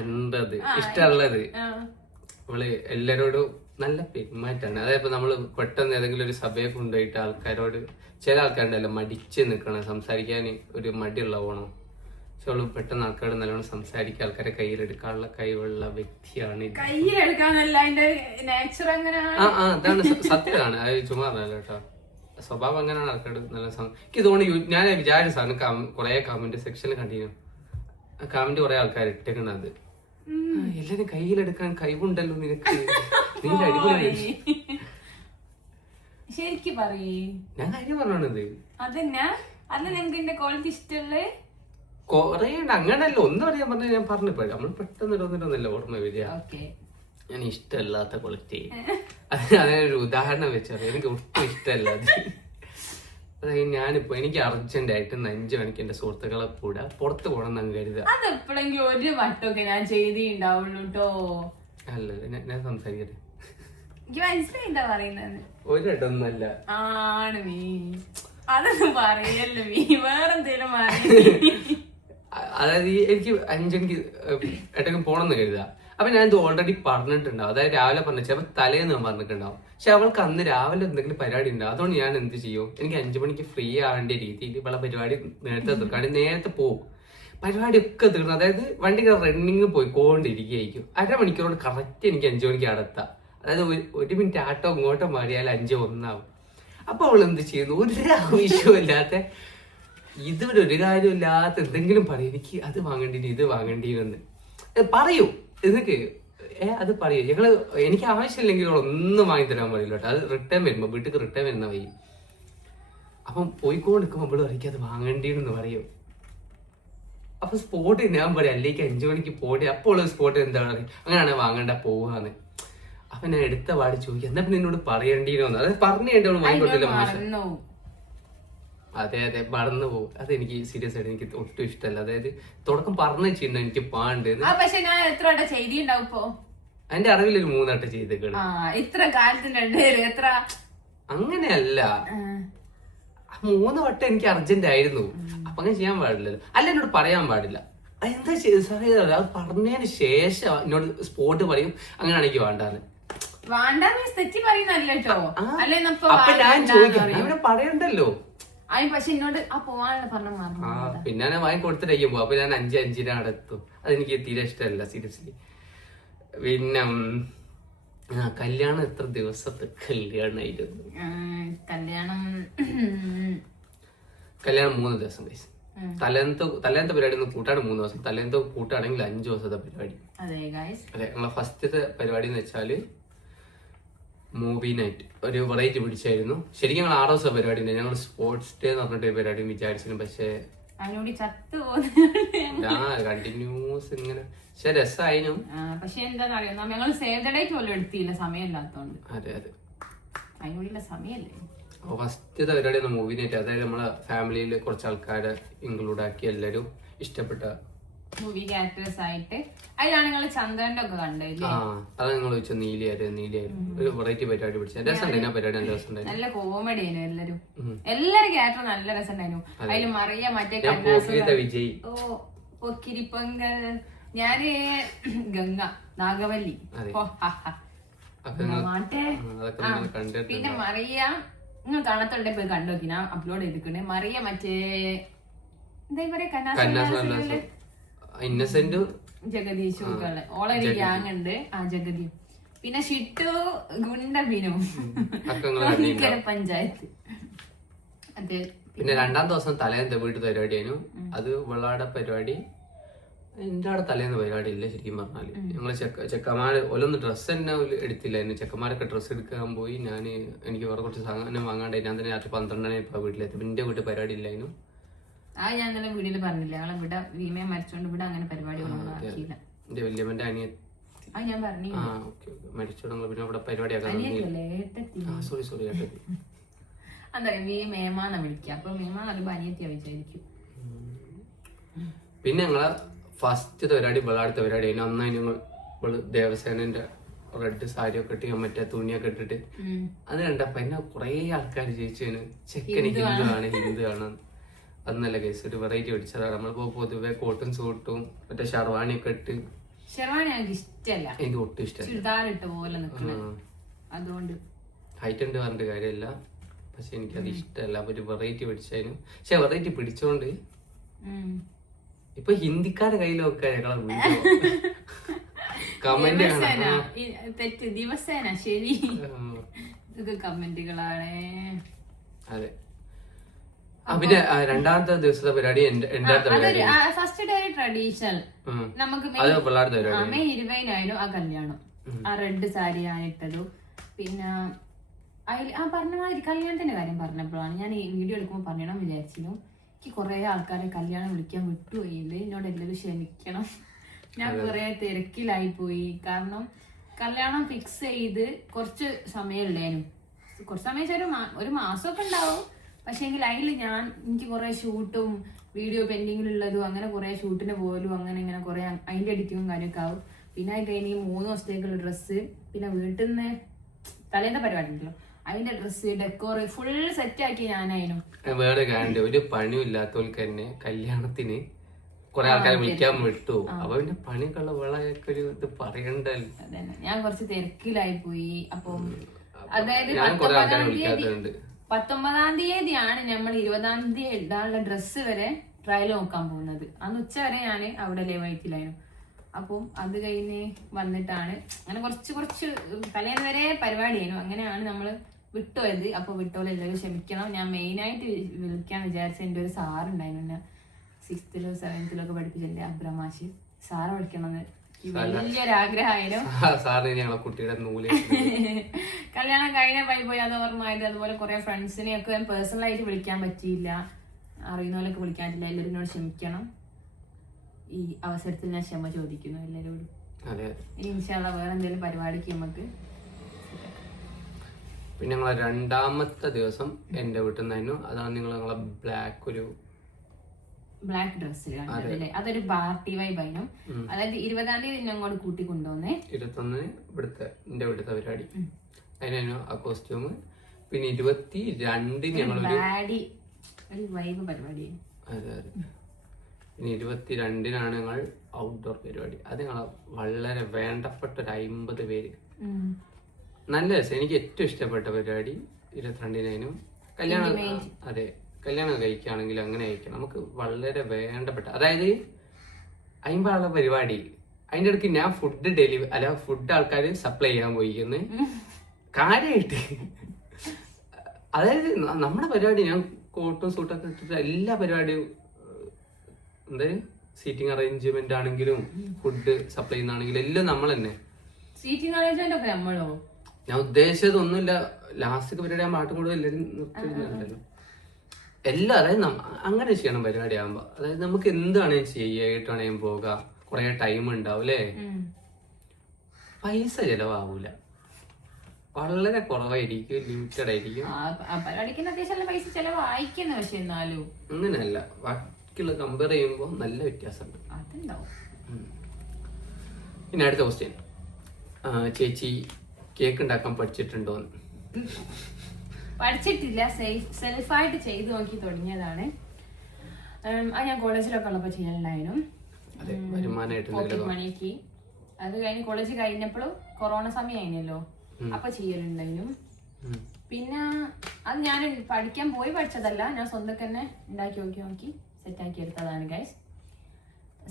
എന്തത് ഇഷ്ടമുള്ളത് നമ്മള് എല്ലാരോടും നല്ല പെരുമാറ്റാണ്. അതായത് നമ്മള് പെട്ടെന്ന് ഏതെങ്കിലും ഒരു സഭയെ കൊണ്ടുപോയിട്ട് ആൾക്കാരോട്, ചില ആൾക്കാരുണ്ടല്ലോ മടിച്ച് നിക്കണം, സംസാരിക്കാൻ ഒരു മടിയുള്ള പോണോ. പക്ഷെ അവള് പെട്ടെന്ന് ആൾക്കാരോട് നല്ലോണം സംസാരിക്കുക, ആൾക്കാരെ കയ്യിലെടുക്കാനുള്ള കഴിവുള്ള വ്യക്തിയാണ്. അതാണ് സത്യമാണ്, അത് ചുമ്മാ കേട്ടോ. സ്വഭാവം അങ്ങനെയാണ് ആൾക്കാർ നല്ല. എനിക്ക് തോന്നുന്നു ഞാൻ വിചാരിച്ച സാധനം കുറെ കമന്റ് സെക്ഷനിൽ കണ്ടിരുന്നു. കമന്റ് കുറെ ആൾക്കാർ ഇട്ടേക്കണത് എല്ലാരും കയ്യിലെടുക്കാൻ കഴിവുണ്ടല്ലോ നിനക്ക്, നിന്റെ അടിപൊളി. ശരിക്കും പറയേ, ഞാൻ കാര്യം പറഞ്ഞത് അതന്നെ. അല്ല നിങ്ങൾക്ക് എന്റെ ക്വാളിറ്റി ഇഷ്ടമുള്ള കൊറേ ഉണ്ട്. അങ്ങനല്ല, ഒന്നും അറിയാൻ പറഞ്ഞ ഞാൻ പറഞ്ഞപ്പോഴും നമ്മൾ പെട്ടെന്ന് ഇടുന്നിട്ടൊന്നുമില്ല ഓർമ്മ വരിക. ഞാൻ ഇഷ്ടമല്ലാത്ത ക്വാളിറ്റി അതിനൊരു ഉദാഹരണം വെച്ചാൽ എനിക്ക് ഒട്ടും ഇഷ്ടമല്ലാതെ. അതായത് ഞാനിപ്പോ എനിക്ക് അർജന്റ് ആയിട്ട് 5 മണിക്ക് എന്റെ സുഹൃത്തുക്കളെ കൂടെ പുറത്ത് പോകണം എന്ന് കരുതുക. അതെപ്പോഴെങ്കിലും ഒരു വട്ടമൊക്കെ ഞാൻ ചെയ്തിണ്ടാവുള്ളൂ കേട്ടോ. അല്ലല്ല, ഞാൻ സംസാരിക്കട്ടെ. മനസ്സിലായിട്ടാ പറയുന്നത്. ഒരിടൊന്നല്ല ആണ് മീ, അതൊന്നും പറയല്ലോ മീ, വേറെന്തേലും അതായത് എനിക്ക് 5 മണിക്ക് എട്ടൊക്കെ പോണെന്ന് കരുതുക. അപ്പൊ ഞാൻ ഇത് ഓൾറെഡി പറഞ്ഞിട്ടുണ്ടാവും. അതായത് രാവിലെ പറഞ്ഞു, ചിലപ്പോൾ തലേന്ന് ഞാൻ പറഞ്ഞിട്ടുണ്ടാവും. പക്ഷെ അവൾക്ക് അന്ന് രാവിലെ എന്തെങ്കിലും പരിപാടി ഉണ്ടാവും. അതുകൊണ്ട് ഞാൻ എന്ത് ചെയ്യും, എനിക്ക് 5 മണിക്ക് ഫ്രീ ആവേണ്ട രീതിയിൽ ഇവളെ പരിപാടി നേരത്തെ തീർക്കാണ്ട് നേരത്തെ പോകും. പരിപാടി ഒക്കെ തീർന്നു, അതായത് വണ്ടി റണ്ണിങ് പോയിക്കൊണ്ടിരിക്കുകയായിരിക്കും. അരമണിക്കൂറോട് കറക്റ്റ് എനിക്ക് 5 മണിക്ക് അടത്താം. അതായത് 1 മിനിറ്റ് ആട്ടോ ഇങ്ങോട്ടോ മാറിയാൽ 5:01 അപ്പൊ അവൾ എന്ത് ചെയ്യുന്നു, ഒരു ആവശ്യവും ഇല്ലാത്ത, ഇതുവരെ ഒരു കാര്യമില്ലാത്ത എന്തെങ്കിലും പറയും. എനിക്ക് അത് വാങ്ങേണ്ടി ഇത് വാങ്ങേണ്ടിന്ന് പറയൂ. എന്നൊക്കെ അത് പറയൂ. ഞങ്ങള് എനിക്ക് ആവശ്യമില്ലെങ്കിൽ ഒന്നും വാങ്ങി തരാൻ പറയില്ല കേട്ടോ. അത് റിട്ടേൺ വരുമ്പോ, വീട്ടിൽ റിട്ടേൺ വരുന്ന വഴി. അപ്പം പോയിക്കൊണ്ടിരിക്കുമ്പോൾ അവള് പറയും അത് വാങ്ങേണ്ടിന്ന് പറയൂ. അപ്പൊ സ്പോട്ട് ഞാൻ പറയും അല്ലെങ്കിൽ 5 മണിക്ക് പോട്ടെ. അപ്പോൾ സ്പോട്ട് എന്താ പറയുക, അങ്ങനെയാണെങ്കിൽ വാങ്ങണ്ട പോവാന്ന്. അപ്പൊ ഞാൻ എടുത്ത പാട് ചോദിക്കാം, എന്നാ പിന്നെ എന്നോട് പറയേണ്ടിയിരുന്നു. അത് പറഞ്ഞു കഴിഞ്ഞ വാങ്ങിക്കൊണ്ടില്ല. അതെ അതെ, മറന്നു പോകും. അതെനിക്ക് സീരിയസ് ആയിട്ട് എനിക്ക് ഒട്ടും ഇഷ്ടമല്ല. അതായത് തുടക്കം പറഞ്ഞു വെച്ചിട്ടുണ്ടോ എനിക്ക് പാണ്ട്. എന്റെ അറിവിലൊരു 3 വട്ടം ചെയ്തേക്കാണ്. അങ്ങനെയല്ല, 3 വട്ടം എനിക്ക് അർജന്റ് ആയിരുന്നു. അപ്പൊ അങ്ങനെ ചെയ്യാൻ പാടില്ലല്ലോ. അല്ല, എന്നോട് പറയാൻ പാടില്ല. എന്താ ചെയ്ത് അത് പറഞ്ഞതിന് ശേഷം എന്നോട് സ്പോട്ട് പറയും അങ്ങനെയാണെങ്കിൽ വേണ്ടാന്ന്. അപ്പൊ ഞാൻ ചോദിക്കാം, ഇവിടെ പറയണ്ടല്ലോ. പിന്നെ ഞാൻ വാങ്ങി കൊടുത്തിട്ടേക്കും. അപ്പൊ ഞാൻ 5:05 അടുത്തു. അതെനിക്ക് തീരെ ഇഷ്ടമല്ല സീരിയസ്ലി. പിന്നെ കല്യാണം എത്ര ദിവസത്തെ കല്യാണമായിരുന്നു? കല്യാണം 3 ദിവസം കഴിച്ചു. തലേന്നത്തെ പരിപാടി ഒന്ന് കൂട്ടാണ് 3 ദിവസം. തലേന്നത്തെ കൂട്ടാണെങ്കിൽ 5 ദിവസത്തെ പരിപാടി. അതെ, നമ്മളെ ഫസ്റ്റത്തെ പരിപാടി എന്ന് വെച്ചാല് മൂവി നൈറ്റ്, ഒരു വെറൈറ്റി പിടിച്ചായിരുന്നു. ശരിക്കും ഞങ്ങൾ 6 ദിവസം പരിപാടി ഉണ്ട്. ഞങ്ങൾ സ്പോർട്സ് ഡേ എന്ന് പറഞ്ഞിട്ട് പരിപാടി വിചാരിച്ചിരുന്നു. പക്ഷേ കണ്ടിന്യൂസ് ഇങ്ങനെ, പക്ഷെ രസമായിരുന്നു. പക്ഷെ എന്താന്ന് അറിയാം, ഞങ്ങൾ സേവ് ദ ഡേറ്റ് പോലും എടുത്തില്ല, സമയമില്ലാത്തോണ്ട്. അതെ അതെ, അതിനുള്ള സമയല്ലേ. ഫസ്റ്റത്തെ പരിപാടി മൂവി നൈറ്റ്. അതായത് നമ്മളെ ഫാമിലിയിൽ കുറച്ച് ആൾക്കാരെ ഇൻക്ലൂഡ് ആക്കി എല്ലാരും ഇഷ്ടപ്പെട്ട മൂവി ക്യാരക്ടേഴ്സ് ആയിട്ട്. അതിലാണ് നിങ്ങൾ ചന്ദ്രന്റെ ഒക്കെ കണ്ടില്ലേ? അത് നിങ്ങൾ ചോദിച്ചത് നീലിയായിരുന്നു. ഒരു വെറൈറ്റി പരിപാടി പിടിച്ച രസമുണ്ടായിരുന്നു. ആ പരിപാടി നല്ല കോമഡി ആയിരുന്നു. എല്ലാരും ക്യാരക്ടർ നല്ല രസമുണ്ടായിരുന്നു. അതിൽ മറിയ മറ്റേ വിജയ്, പൊക്കിരിപ്പങ്കൽ, ഞാന് ഗംഗ, നാഗവല്ലി, പിന്നെ മറിയ. നിങ്ങൾ കാണത്തുണ്ടെ പോയി കണ്ടോക്കി, ഞാൻ അപ്ലോഡ് ചെയ്തിട്ടുണ്ട്. മറിയ മറ്റേ എന്താ പറയാ, ഇന്നസെന്റ്, ജഗദീഷ്, ഓളൊരു ഗ്യാങ് ഉണ്ട്. ജഗദീഷ്, പിന്നെ ഷിട്ടു, ഗുണ്ട, ബിനു, പഞ്ചായത്ത്. അത് പിന്നെ 2ാം ദിവസം തലേന്നത്തെ വീട്ടിൽ പരിപാടിയായിരുന്നു. അത് വെള്ളാടെ പരിപാടി. എന്റെ അവിടെ തലേന്ന് പരിപാടി ഇല്ല ശരിക്കും പറഞ്ഞാല്. ഞങ്ങള് ചെക്കന്മാര് ഓലൊന്നും ഡ്രസ്സ് തന്നെ എടുത്തില്ലായിരുന്നു. ചെക്കന്മാരൊക്കെ ഡ്രസ്സ് എടുക്കാൻ പോയി. എനിക്ക് വേറെ കുറച്ച് സാധനം വാങ്ങാണ്ട് ഞാൻ തന്നെ രാത്രി 12 മണി വീട്ടിലെത്തി. എന്റെ വീട്ടിൽ പരിപാടി ഇല്ലായിരുന്നു. ഞാൻ ഇന്നലെ വീഡിയോയിൽ പറഞ്ഞില്ല, ഞങ്ങളെ ഇവിടെ വീമയെ മരിച്ചോണ്ട് ഇവിടെ അങ്ങനെ പരിപാടികളൊന്നും ആക്കിയില്ല. എന്റെ വല്യമ്മന്റെ അനിയൻ ഞാൻ പറഞ്ഞു മരിച്ചോണ്ട് പിന്നെ ഇവിടെ പരിപാടിയാക്കാൻ. സോറി എന്താ പറയാ മേമാന്നാ വിളിക്കുക. അപ്പൊ മേമ നല്ല അനിയത്തിയാ വിചാരിക്കും. പിന്നെ ഞങ്ങളെ ഫസ്റ്റ് പരിപാടി ബളാടുത്ത പരിപാടി അതിന് അന്ന് ഞങ്ങൾ ദേവസേനന്റെ റെഡ് സാരി ഒക്കെ ഇട്ട് മറ്റേ തുണിയൊക്കെ ഇട്ടിട്ട് അത് കണ്ടപ്പോ എന്നെ കുറെ ആൾക്കാർ ചോദിച്ചു ചെക്കന് ഹിന്ദു ആണ്. അത് നല്ല കേസ് ഒരു വെറൈറ്റി പിടിച്ചതാണ്. നമ്മളിപ്പോ പൊതുവെ കോട്ടും സൂട്ടും മറ്റേ ഷർവാണിയൊക്കെ ഇട്ട് ഇഷ്ടല്ല, എനിക്ക് ഒട്ടും ഇഷ്ടമല്ല. അതുകൊണ്ട് ഹൈറ്റ് ഉണ്ട് പറഞ്ഞിട്ട് കാര്യമില്ല, പക്ഷെ എനിക്കത് ഇഷ്ടമല്ല. അപ്പൊ ഒരു വെറൈറ്റി പിടിച്ചതിന് പക്ഷെ വെറൈറ്റി പിടിച്ചോണ്ട് ഇപ്പൊ ഹിന്ദിക്കാരുടെ കയ്യിലൊക്കെ ഞങ്ങളെ കമന്റ് തെറ്റ് ദിവസേന ശരി ഇതൊക്കെ കമന്റുകളാണ്. അതെ. പിന്നെ രണ്ടാമത്തെ ദിവസത്തെ പരിപാടി ഫസ്റ്റ് ഡേ ട്രഡീഷണൽ നമുക്ക് മെയ് 20 ആ കല്യാണം. ആ റെഡ് സാരി ഞാനിട്ടതു. പിന്നെ അതിൽ ആ പറഞ്ഞ മാതിരി കല്യാണത്തിന്റെ കാര്യം പറഞ്ഞപ്പോഴാണ് ഞാൻ ഈ വീഡിയോ എടുക്കുമ്പോൾ പറയണം വിചാരിച്ചിരുന്നു. എനിക്ക് കുറെ ആൾക്കാരെ കല്യാണം വിളിക്കാൻ വിട്ടുപോയില്ലേ, എന്നോട് എല്ലാവരും ക്ഷമിക്കണം. ഞാൻ കുറെ തിരക്കിലായി പോയി. കാരണം കല്യാണം ഫിക്സ് ചെയ്ത് കുറച്ച് സമയമുള്ളേനും, കുറച്ച് സമയം ഒരു മാസമൊക്കെ ഉണ്ടാവും. പക്ഷെ എങ്കിൽ അതിൽ എനിക്ക് കുറെ ഷൂട്ടും വീഡിയോ പെൻഡിങ്ങിലുള്ളതും അങ്ങനെ കുറെ ഷൂട്ടിന് പോലും അങ്ങനെ ഇങ്ങനെ കുറെ അതിന്റെ എഡിറ്റിങ്ങും കാര്യമൊക്കെ ആവും. പിന്നെ അത് കഴിഞ്ഞ് 3 ദിവസത്തേക്കുള്ള ഡ്രസ്സ്, പിന്നെ വീട്ടിൽ നിന്ന് തലേന്ന പരിപാടി ഉണ്ടല്ലോ അതിന്റെ ഡ്രസ്സ് ഡെക്കോർ ഫുൾ സെറ്റ് ആക്കി ഞാനായിരുന്നു. വേറെ കാര്യം ഒരു പണിയും ഇല്ലാത്തവർക്ക് തന്നെ കല്യാണത്തിന് കുറെ ആൾക്കാരെ വിളിക്കാൻ വിട്ടു. അപ്പൊ പിന്നെ പണിയൊക്കെ ഉള്ള വിളയൊക്കെ ഒരു ഇത് പറയണ്ടല്ലോ. ഞാൻ കുറച്ച് തിരക്കിലായി പോയി. അപ്പം അതായത് 19-ാം തീയതിയാണ് നമ്മൾ 20-ാം തീയതി ഇടാനുള്ള ഡ്രസ്സ് വരെ ട്രയൽ നോക്കാൻ പോകുന്നത്. അന്ന് ഉച്ച വരെ ഞാൻ അവിടെ ലൈവായിട്ടില്ലായിരുന്നു. അപ്പം അത് കഴിഞ്ഞ് വന്നിട്ടാണ് അങ്ങനെ കുറച്ച് തലേന്ന് വരെ പരിപാടിയായിരുന്നു. അങ്ങനെയാണ് നമ്മൾ വിട്ടുപോയത്. അപ്പൊ വിട്ടോലെ എല്ലാവരും ക്ഷമിക്കണം. ഞാൻ മെയിനായിട്ട് വിളിക്കാൻ വിചാരിച്ച എൻ്റെ ഒരു സാറുണ്ടായിരുന്നു, എന്നെ 6th 7th ഒക്കെ പഠിപ്പിച്ചെന്റെ അബ്രമാഷ് സാറ് വിളിക്കണമെന്ന് വലിയൊരാഗ്രഹമായിരുന്നു. കല്യാണം കഴിഞ്ഞ പോയി അത് ഓർമ്മയായത്. അതുപോലെ കുറെ ഫ്രണ്ട്സിനെയൊക്കെ ഞാൻ പേഴ്സണലായിട്ട് വിളിക്കാൻ പറ്റിയില്ല, അറിയുന്നവരൊക്കെ വിളിക്കാൻ പറ്റില്ല. എല്ലാവരും ക്ഷമിക്കണം. ഈ അവസരത്തിൽ ഞാൻ ക്ഷമ ചോദിക്കുന്നു എല്ലാവരോടും. ഇനി ഇൻഷാല്ലാ വേറെ എന്തെങ്കിലും പരിപാടിക്ക് നമുക്ക്. പിന്നെ ഞങ്ങളെ രണ്ടാമത്തെ ദിവസം എന്റെ വീട്ടിൽ നിന്നായിരുന്നു. അതാണ് ഞങ്ങളെ ബ്ലാക്ക് ഡ്രസ്സിൽ കണ്ടതല്ലേ, അതൊരു പാർട്ടി വൈബ് ആയിരുന്നു. അതായത് 20-ാം തീയതി അങ്ങോട്ട് കൂട്ടി കൊണ്ടുവന്നേ, 21 എന്റെ ഇവിടുത്തെ പരിപാടി അതിനായിരുന്നു ആ കോസ്റ്റ്യൂം. പിന്നെ 22 ഞങ്ങളൊരു വൈബ് പരിപാടി. അതെ. പിന്നെ 22-നാണ് ഞങ്ങൾ ഔട്ട്ഡോർ പരിപാടി. അത് ഞങ്ങളെ വളരെ വേണ്ടപ്പെട്ട ഒരു 50 പേര്. നല്ല രസം. എനിക്ക് ഏറ്റവും ഇഷ്ടപ്പെട്ട പരിപാടി 22-നായിരുന്നു. കല്യാണം അതെ കല്യാണം കഴിക്കുകയാണെങ്കിൽ അങ്ങനെ കഴിക്കണം. നമുക്ക് വളരെ വേണ്ടപ്പെട്ട, അതായത് 50 ആളുടെ പരിപാടി. അതിൻ്റെ ഇടയ്ക്ക് ഞാൻ ഫുഡ് ആൾക്കാർ സപ്ലൈ ചെയ്യാൻ പോയിക്കുന്നു കാര്യമായിട്ട്. അതായത് നമ്മുടെ പരിപാടി ഞാൻ കോട്ടും സൂട്ടൊക്കെ ഇട്ടിട്ട് എല്ലാ പരിപാടിയും എന്തായാലും സീറ്റിംഗ് അറേഞ്ച്മെന്റ് ആണെങ്കിലും ഫുഡ് സപ്ലൈ ചെയ്യുന്നതാണെങ്കിലും എല്ലാം നമ്മൾ തന്നെ. സീറ്റിംഗ് അറേഞ്ച്മെന്റ് ഒക്കെ നമ്മളോ? ഞാൻ ഉദ്ദേശിച്ചത് ഒന്നുമില്ല, ലാസ്റ്റ് പരിപാടി ആ പാട്ടും കൂടെ എല്ലാവരും നിർത്തിയിട്ടുണ്ടല്ലോ എല്ലാം. അതായത് അങ്ങനെ ചെയ്യണം പരിപാടി ആകുമ്പോ. അതായത് നമുക്ക് എന്താണെങ്കിലും ചെയ്യാം, ഏട്ടാണെങ്കിലും പോകാം, കുറെ ടൈം ഉണ്ടാവും അല്ലേ, പൈസ ചെലവാകൂല, വളരെ കുറവായിരിക്കും, ലിമിറ്റഡ് ആയിരിക്കും. അങ്ങനെയല്ല, ബാക്കിയുള്ള കമ്പയർ ചെയ്യുമ്പോ നല്ല വ്യത്യാസമുണ്ട്. പിന്നെ അടുത്ത ക്വസ്റ്റ്യൻ, ചേച്ചി കേക്ക് ഉണ്ടാക്കാൻ പഠിച്ചിട്ടുണ്ടോന്ന്? പഠിച്ചിട്ടില്ല, സെൽഫായിട്ട് ചെയ്തു നോക്കി തുടങ്ങിയതാണ്. ഞാൻ കോളേജിലൊക്കെ ഉള്ളപ്പോ ചെയ്യലുണ്ടായിരുന്നു, മണിക്ക്. അത് കഴിഞ്ഞ് കോളേജ് കഴിഞ്ഞപ്പോഴും കൊറോണ സമയം ആയിരുന്നല്ലോ, അപ്പൊ ചെയ്യലുണ്ടായിരുന്നു. പിന്നെ അത് ഞാൻ പഠിക്കാൻ പോയി പഠിച്ചതല്ല, ഞാൻ സ്വന്തം തന്നെ ഉണ്ടാക്കി നോക്കി സെറ്റാക്കി എടുത്തതാണ് ഗൈസ്.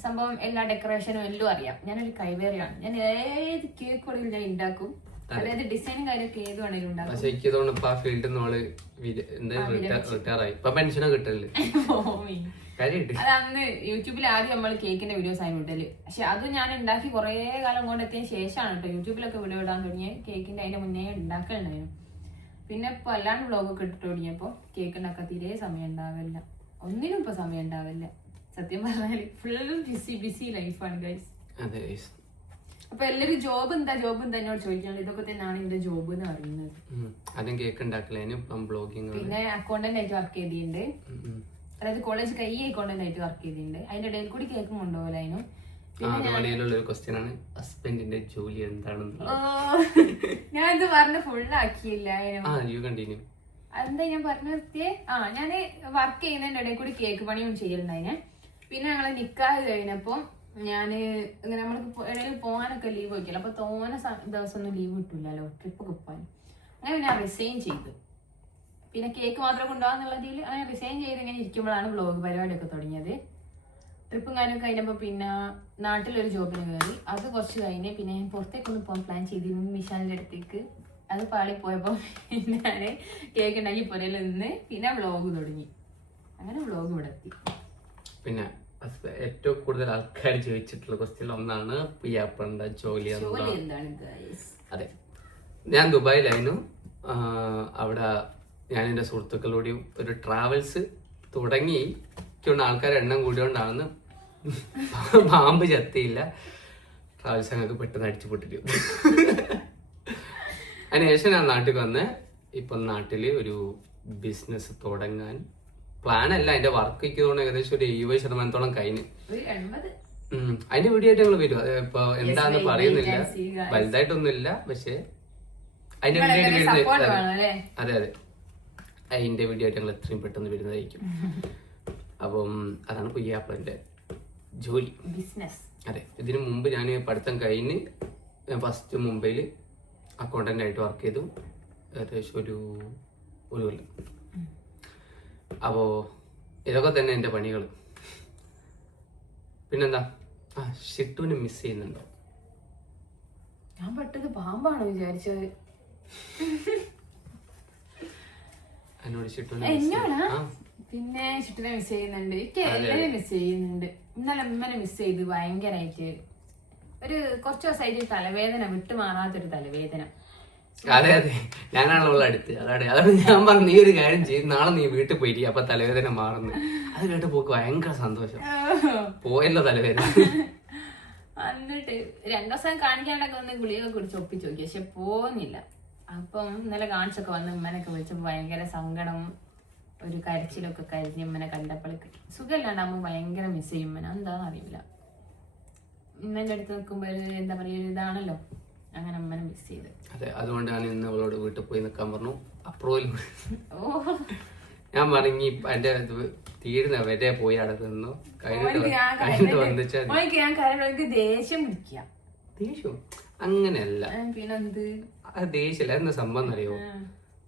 സംഭവം എല്ലാ ഡെക്കറേഷനും എല്ലാം അറിയാം. ഞാനൊരു കൈവേറിയാണ്, ഞാൻ ഏത് കേക്ക് വേണമെങ്കിലും ഞാൻ ഉണ്ടാക്കും. അതായത് ഡിസൈനും കാര്യമൊക്കെ ഏത് വേണമെങ്കിലും ഉണ്ടാക്കും. അത് അന്ന് യൂട്യൂബിൽ ആദ്യം നമ്മൾ കേക്കിന്റെ വീഡിയോസ് ആയി വിട്ടല്. പക്ഷെ അത് ഞാൻ ഉണ്ടാക്കി കുറെ കാലം കൊണ്ട് എത്തിയതിന് ശേഷമാണ് കേട്ടോ യൂട്യൂബിലൊക്കെ വീഡിയോ ഇടാൻ തുടങ്ങിയത്. കേക്കിന്റെ അതിന്റെ മുന്നേ ഉണ്ടാക്കലുണ്ടായിരുന്നു. പിന്നെ ഇപ്പൊ അല്ലാണ്ട് വ്ളോഗൊക്കെ ഇട്ടിട്ട് തുടങ്ങിയപ്പോ കേക്ക് ഉണ്ടാക്കാൻ തീരെ സമയം ഉണ്ടാവില്ല, ഒന്നിനും ഇപ്പൊ സമയം ഉണ്ടാവില്ല. സത്യം പറഞ്ഞാല് ഫുൾ ബിസി ലൈഫാണ് ഗൈസ്. അപ്പൊ എല്ലാരും ജോബ് എന്താ എന്നോട് ചോദിക്കാനുള്ള ഇതൊക്കെ തന്നെയാണ് എന്റെ ജോബ് എന്ന് പറയുന്നത്. ആദ്യം കേക്ക് ഉണ്ടാക്കലേനും ബ്ലോഗിങ് പിന്നെ അക്കൗണ്ടന്റ് ആയിട്ട് വർക്ക് ചെയ്തിട്ടുണ്ട്. അതായത് കോളേജ് അക്കൗണ്ടന്റ് ആയിട്ട് വർക്ക് ചെയ്തിട്ടുണ്ട്. അതിന്റെ ഇടയിൽ കൂടി കേക്ക് കൊണ്ടുപോകലായിരുന്നു. ഒരു ക്വസ്റ്റ്യൻ ആണ് ഹസ്ബൻഡിന്റെ ജോലി എന്താണെന്ന്. ഞാൻ ഇത് പറഞ്ഞ് ഫുള്ളാക്കിയില്ല. അതെന്താ ഞാൻ പറഞ്ഞു നിർത്തിയേ? ഞാന് വർക്ക് ചെയ്യുന്നതിന്റെ ഇടയിൽ കൂടി കേക്ക് പണിയും ചെയ്യലുണ്ടായിനെ. പിന്നെ ഞങ്ങള് നിക്കാഹ് കഴിഞ്ഞപ്പോ ഞാന് ഇങ്ങനെ നമ്മൾക്ക് ഇടയിൽ പോകാനൊക്കെ ലീവ് വയ്ക്കല്ലോ. അപ്പൊ തോനെ ദിവസം ഒന്നും ലീവ് കിട്ടില്ലല്ലോ ട്രിപ്പൊക്കെ പോകാൻ. അങ്ങനെ ഞാൻ റിസൈൻ ചെയ്തു. പിന്നെ കേക്ക് മാത്രം കൊണ്ടുപോകാന്നുള്ളതിൽ അങ്ങനെ റിസൈൻ ചെയ്ത് ഇങ്ങനെ ഇരിക്കുമ്പോഴാണ് വ്ലോഗ് പരിപാടിയൊക്കെ തുടങ്ങിയത്. ട്രിപ്പും കാര്യമൊക്കെ കഴിഞ്ഞപ്പോൾ പിന്നെ നാട്ടിലൊരു ജോബിന് കയറി. അത് കുറച്ച് കഴിഞ്ഞ് പിന്നെ ഞാൻ പുറത്തേക്കൊന്ന് പോകാൻ പ്ലാൻ ചെയ്തിരുന്നു മിഷാലിന്റെ അടുത്തേക്ക്. അത് പാളിപ്പോയപ്പോൾ പിന്നെ ഞാൻ കേക്ക് ഉണ്ടാക്കി പുരയിൽ നിന്ന് പിന്നെ വ്ലോഗ് തുടങ്ങി. അങ്ങനെ വ്ലോഗ് ഇവിടെ എത്തി. പിന്നെ ഏറ്റവും കൂടുതൽ ആൾക്കാർ ചോദിച്ചിട്ടുള്ള ക്വസ്റ്റ്യൻ ഒന്നാണ് പിയാപ്പന്റെ ജോലി എന്താണ്. അതെ, ഞാൻ ദുബായിലായിരുന്നു. അവിടെ ഞാൻ എൻ്റെ സുഹൃത്തുക്കളോടെയും ഒരു ട്രാവൽസ് തുടങ്ങി. ആൾക്കാരുടെ എണ്ണം കൂടിയോണ്ടാണെന്ന് പാമ്പ് ചത്തിയില്ല. ട്രാവൽസ് ഞങ്ങൾക്ക് പെട്ടെന്ന് അടിച്ചു പൊട്ടിക്കും. അതിനുശേഷം ഞാൻ നാട്ടിൽ വന്ന് ഇപ്പം നാട്ടിൽ ഒരു ബിസിനസ് തുടങ്ങാൻ പ്ലാനല്ല. അതിന്റെ വർക്ക് ഇരിക്കുന്നതുകൊണ്ട് ഏകദേശം ഒരു 70% കഴിഞ്ഞ്. അതിന്റെ വീഡിയോ ആയിട്ട് ഞങ്ങൾ വരും. ഇപ്പൊ എന്താന്ന് പറയുന്നില്ല, വലുതായിട്ടൊന്നുമില്ല. പക്ഷെ അതിന്റെ വീഡിയോ ആയിട്ട് വരുന്നത്, അതെ അതിന്റെ വീഡിയോ ആയിട്ട് ഞങ്ങൾ എത്രയും പെട്ടെന്ന് വരുന്നതായിരിക്കും. അപ്പം അതാണ് പുയ്യാപ്പളന്റെ ജോലി, ബിസിനസ്. അതെ, ഇതിനു മുമ്പ് ഞാൻ പഠിത്തം കഴിഞ്ഞ് ഫസ്റ്റ് മുംബൈയിൽ അക്കൗണ്ടന്റ് ആയിട്ട് വർക്ക് ചെയ്തു ഏകദേശം ഒരു കൊല്ലം. അപ്പോ ഇതൊക്കെ തന്നെ എന്റെ പണികൾ. പിന്നെന്താ, ഷിട്ടുവിനെ മിസ് ചെയ്യുന്നുണ്ടോ? ഞാൻ പെട്ടത് പാമ്പാണോ വിചാരിച്ചത്. എന്നോട് ഷിട്ടുവിനെ പിന്നെ ഷിട്ടുവിനെ മിസ് ചെയ്യുന്നുണ്ട്. എനിക്ക് എല്ലാവരും മിസ് ചെയ്യുന്നുണ്ട്. ഇന്നലെ അമ്മനെ മിസ് ചെയ്തു ഭയങ്കരമായിട്ട്. കുറച്ച് ദിവസമായിട്ട് തലവേദന, വിട്ടുമാറാത്തൊരു തലവേദന. അതെ, ഞാനാണുള്ള അടുത്ത്. അതാണ് ഞാൻ പറഞ്ഞു, നീ ഒരു കാര്യം ചെയ്യും, നാളെ നീ വീട്ടിൽ പോയി അപ്പൊ തലവേദന മാറുന്നു. അത് കേട്ട് പോക്ക് ഭയങ്കര സന്തോഷം. പോയല്ലോ തലവേദന. എന്നിട്ട് 2 ദിവസം കാണിക്കാണ്ടൊക്കെ വന്ന് ഗുളിക കുടിച്ച് ഒപ്പിച്ച് നോക്കി. പക്ഷെ പോകുന്നില്ല. അപ്പം ഇന്നലെ കാണിച്ചൊക്കെ വന്ന് ഉമ്മനൊക്കെ വിളിച്ചപ്പോ ഭയങ്കര സങ്കടം, ഒരു കരച്ചിലൊക്കെ കഴിഞ്ഞ് ഉമ്മനെ കണ്ടപ്പോഴേക്ക് സുഖമില്ലാണ്ടാകുമ്പോ ഭയങ്കര മിസ് ചെയ്യും ഉമ്മനെ. എന്താണെന്ന് അറിയില്ല. ഉമ്മന്റെ അടുത്ത് നിൽക്കുമ്പോ എന്താ പറയാ, ഇതാണല്ലോ. അങ്ങനെ അമ്മനെ മിസ് ചെയ്ത്. അതെ, അതുകൊണ്ടാണ് ഇന്ന് അവളോട് വീട്ടിൽ പോയി നിൽക്കാൻ പറഞ്ഞു. അപ്രൂവൽ ഞാൻ പറഞ്ഞു എന്റെ തീരുന്ന വരെ പോയി അവിടെ നിന്നു. ദേഷ്യം അങ്ങനെയല്ല, ദേഷ്യല്ല. എന്താ സംഭവം അറിയോ,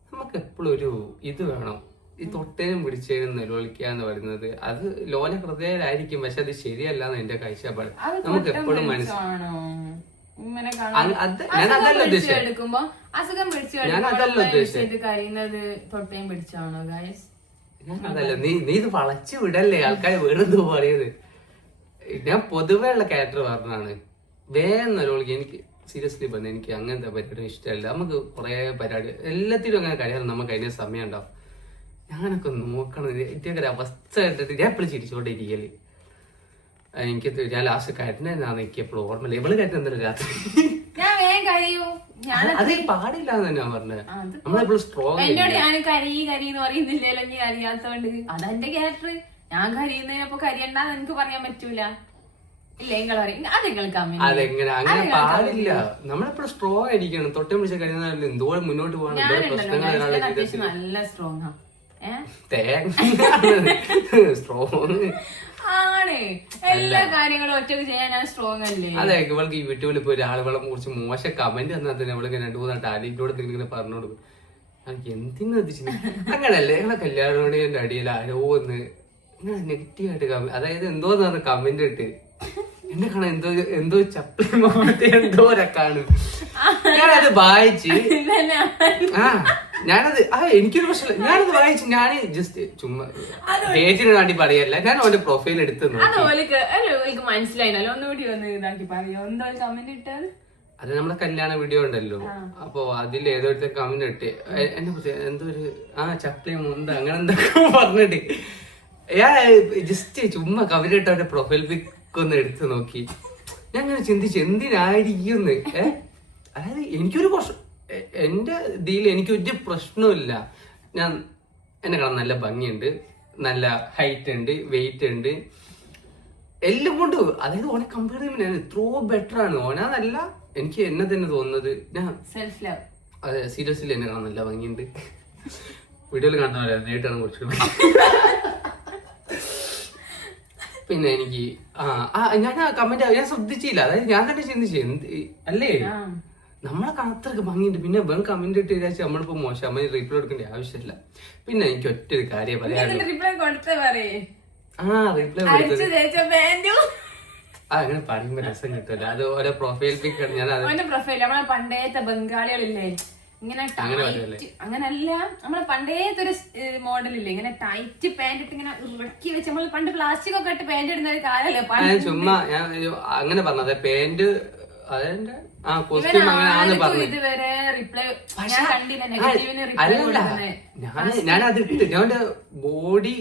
നമുക്ക് എപ്പോഴും ഒരു ഇത് വേണം. ഈ തൊട്ടേനും പിടിച്ചേനും നിലവിളിക്കാന്ന് പറയുന്നത് അത് ലോല ഹൃദയരായിരിക്കും. പക്ഷെ അത് ശരിയല്ലാന്ന് എന്റെ കാഴ്ചപ്പാട്. നമുക്ക് എപ്പോഴും മനസ്സിലാണോ ഞാനതല്ല ഉദ്ദേശിച്ചത്. ഞാനതല്ല, നീ ഇത് വളച്ചു വിടല്ലേ, ആൾക്കാരെ വീടെന്തോ പറയുന്നത്. ഞാൻ പൊതുവേ ഉള്ള ക്യാരക്ടർ പറഞ്ഞാണ്. വേഗം നിലവിളിക്കുക. എനിക്ക് സീരിയസ്ലി പറഞ്ഞ എനിക്ക് അങ്ങനത്തെ പരിപാടി ഇഷ്ടമല്ല. നമുക്ക് കുറെ പരിപാടി എല്ലാത്തിലും അങ്ങനെ കഴിയാറ് നമുക്ക് അതിന് സമയം ഉണ്ടാവും. ഞാനൊക്കെ നോക്കണം. ഇതിന്റെ ഒരു അവസ്ഥ കണ്ടിട്ട് ഞാൻ എപ്പോഴും ചിരിച്ചോണ്ടിരിക്കല്. എനിക്ക് ഞാൻ ലാസ്റ്റ് കരഞ്ഞാന്ന് എനിക്ക് എപ്പോഴും ഓർമ്മയില്ല. ഇവള് കരഞ്ഞെന്തല്ലോ രാത്രി. അത് പാടില്ലാന്ന് ഞാൻ പറഞ്ഞത്. നമ്മളെപ്പോഴും സ്ട്രോങ്. ഞാൻ കരീന്ന് പറയുന്നില്ലല്ലോ നീ അറിയാത്തോണ്ട്. അതെന്റെ ക്യാരക്ടർ. ഞാൻ കരയുന്നതിനപ്പോ കരിയണ്ടെന്ന് എനിക്ക് പറയാൻ പറ്റൂല. അതെങ്ങനെ അങ്ങനെ പാടില്ല. നമ്മളെപ്പോഴും സ്ട്രോങ് ആയിരിക്കണം. തൊട്ടേ പിടിച്ച കഴിയുന്ന എന്തോരം മുന്നോട്ട് പോകണം. നല്ല സ്ട്രോങ് സ്ട്രോങ് ആണ്. എല്ലാ കാര്യങ്ങളും ഒറ്റക്ക് ചെയ്യാൻ ഞാൻ സ്ട്രോങ് അല്ലേ. അതെ, ഇവൾക്ക് യൂട്യൂബിൽ പോയി ഒരാളുകളെ കുറിച്ച് മോശം കമന്റ് തന്നാൽ തന്നെ ഇവൾക്ക് 2-3 ആരെങ്കിലും ഇങ്ങനെ പറഞ്ഞു കൊടുക്കും. എനിക്ക് എന്തിനാ അങ്ങനല്ലേ നിങ്ങളെ കല്യാണോട് എന്റെ അടിയിൽ ആരോ ഒന്ന് ഇങ്ങനെ നെഗറ്റീവ് ആയിട്ട് കമന്റ്, അതായത് എന്തോന്ന് പറഞ്ഞ കമന്റ് ഇട്ട് എന്നെ കാണാൻ എന്തോ ചപ്പി എന്തോ രക്കാണ്. ഞാനത് വായിച്ച് ഞാനത് എനിക്കൊരു പ്രശ്നമില്ല. ഞാനത് വായിച്ച് ഞാൻ ജസ്റ്റ് ചുമ്മാ പേജിന് വേണ്ടി പറയല്ല, ഞാൻ അവന്റെ പ്രൊഫൈൽ എടുത്ത് മനസ്സിലായില്ലോ. ഒന്നുകൂടി ഒന്ന് ഇതാക്കി പറയോ എന്തോ കമന്റ് ഇട്ടത്. അത് നമ്മുടെ കല്യാണ വീഡിയോ ഉണ്ടല്ലോ, അപ്പൊ അതിൽ ഏതോരുത്തർ കമന്റ് ഇട്ട് എന്നെ കുറിച്ച് എന്തോ ഒരു ചപ്പലി മുന്ത അങ്ങനെ എന്തൊക്കെ പറഞ്ഞിട്ട് ഞാൻ ജസ്റ്റ് ചുമ്മാ കമന്റ് ഇട്ട് അവന്റെ പ്രൊഫൈൽ പിക്ക് ഒന്ന് എടുത്ത് നോക്കി. ഞാൻ അങ്ങനെ ചിന്തിച്ചു എന്തിനായിരിക്കും അതായത് എനിക്കൊരു എന്റെ ഇതിൽ എനിക്കൊരു പ്രശ്നമില്ല. ഞാൻ എന്നെ കാണാൻ നല്ല ഭംഗിയുണ്ട്, നല്ല ഹൈറ്റ് ഉണ്ട്, വെയിറ്റ് ഉണ്ട്, എല്ലാം കൊണ്ട്. അതായത് ഓനെ കമ്പയർ ചെയ്യുമ്പോൾ ഞാൻ എത്രയോ ബെറ്റർ ആണ്. ഓനാന്നല്ല, എനിക്ക് എന്നെ തന്നെ തോന്നുന്നത്. ഞാൻ സെൽഫ് ലവ്. അതെ, സീരിയസ്ലി എന്നെ കാണാൻ നല്ല ഭംഗിയുണ്ട്. വീഡിയോയിൽ കാണുന്ന പോലെ നേരിട്ടാണ് കുറച്ച്. പിന്നെ എനിക്ക് ഞാൻ ആ കമന്റ് ഞാൻ ശ്രദ്ധിച്ചില്ല. അതായത് ഞാൻ തന്നെ ചിന്തിച്ചു അല്ലേ നമ്മളെ അത്രക്ക് ഭംഗിയുണ്ട്. പിന്നെ വെറും കമന്റ് ഇട്ട് വിചാരിച്ചു നമ്മളിപ്പോ മോശം, അമ്മ റിപ്ലൈ കൊടുക്കേണ്ട ആവശ്യമില്ല. പിന്നെ എനിക്ക് ഒറ്റ ഒരു കാര്യം പറയാനുള്ളൂ. അങ്ങനെ പറയുമ്പോ രസം കിട്ടില്ല. അത് ഓരോ പ്രൊഫൈൽ പിക്ക് ഞാൻ പ്രൊഫൈൽ നമ്മളെ പണ്ടേത്തെ ബംഗാളികളില്ലേ ഇങ്ങനെ അങ്ങനല്ല, നമ്മളെ പണ്ടേത്തെ ഒരു മോഡലില്ലേ ഇങ്ങനെ ടൈറ്റ് പാന്റ് ഇട്ട് ഇങ്ങനെ ഇറക്കി വെച്ച് നമ്മൾ പണ്ട് പ്ലാസ്റ്റിക് ഒക്കെ ഇട്ട് പാന്റ് ഇടുന്ന ഒരു കാലല്ലേ. ചുമ്മാ ഞാൻ അങ്ങനെ പറഞ്ഞത് പാന്റ് അതെന്റെ കോസ്റ്റ്യൂം അങ്ങനെ പറഞ്ഞു. ഞാൻ അത് ഇട്ട് ഞാൻ ബോഡി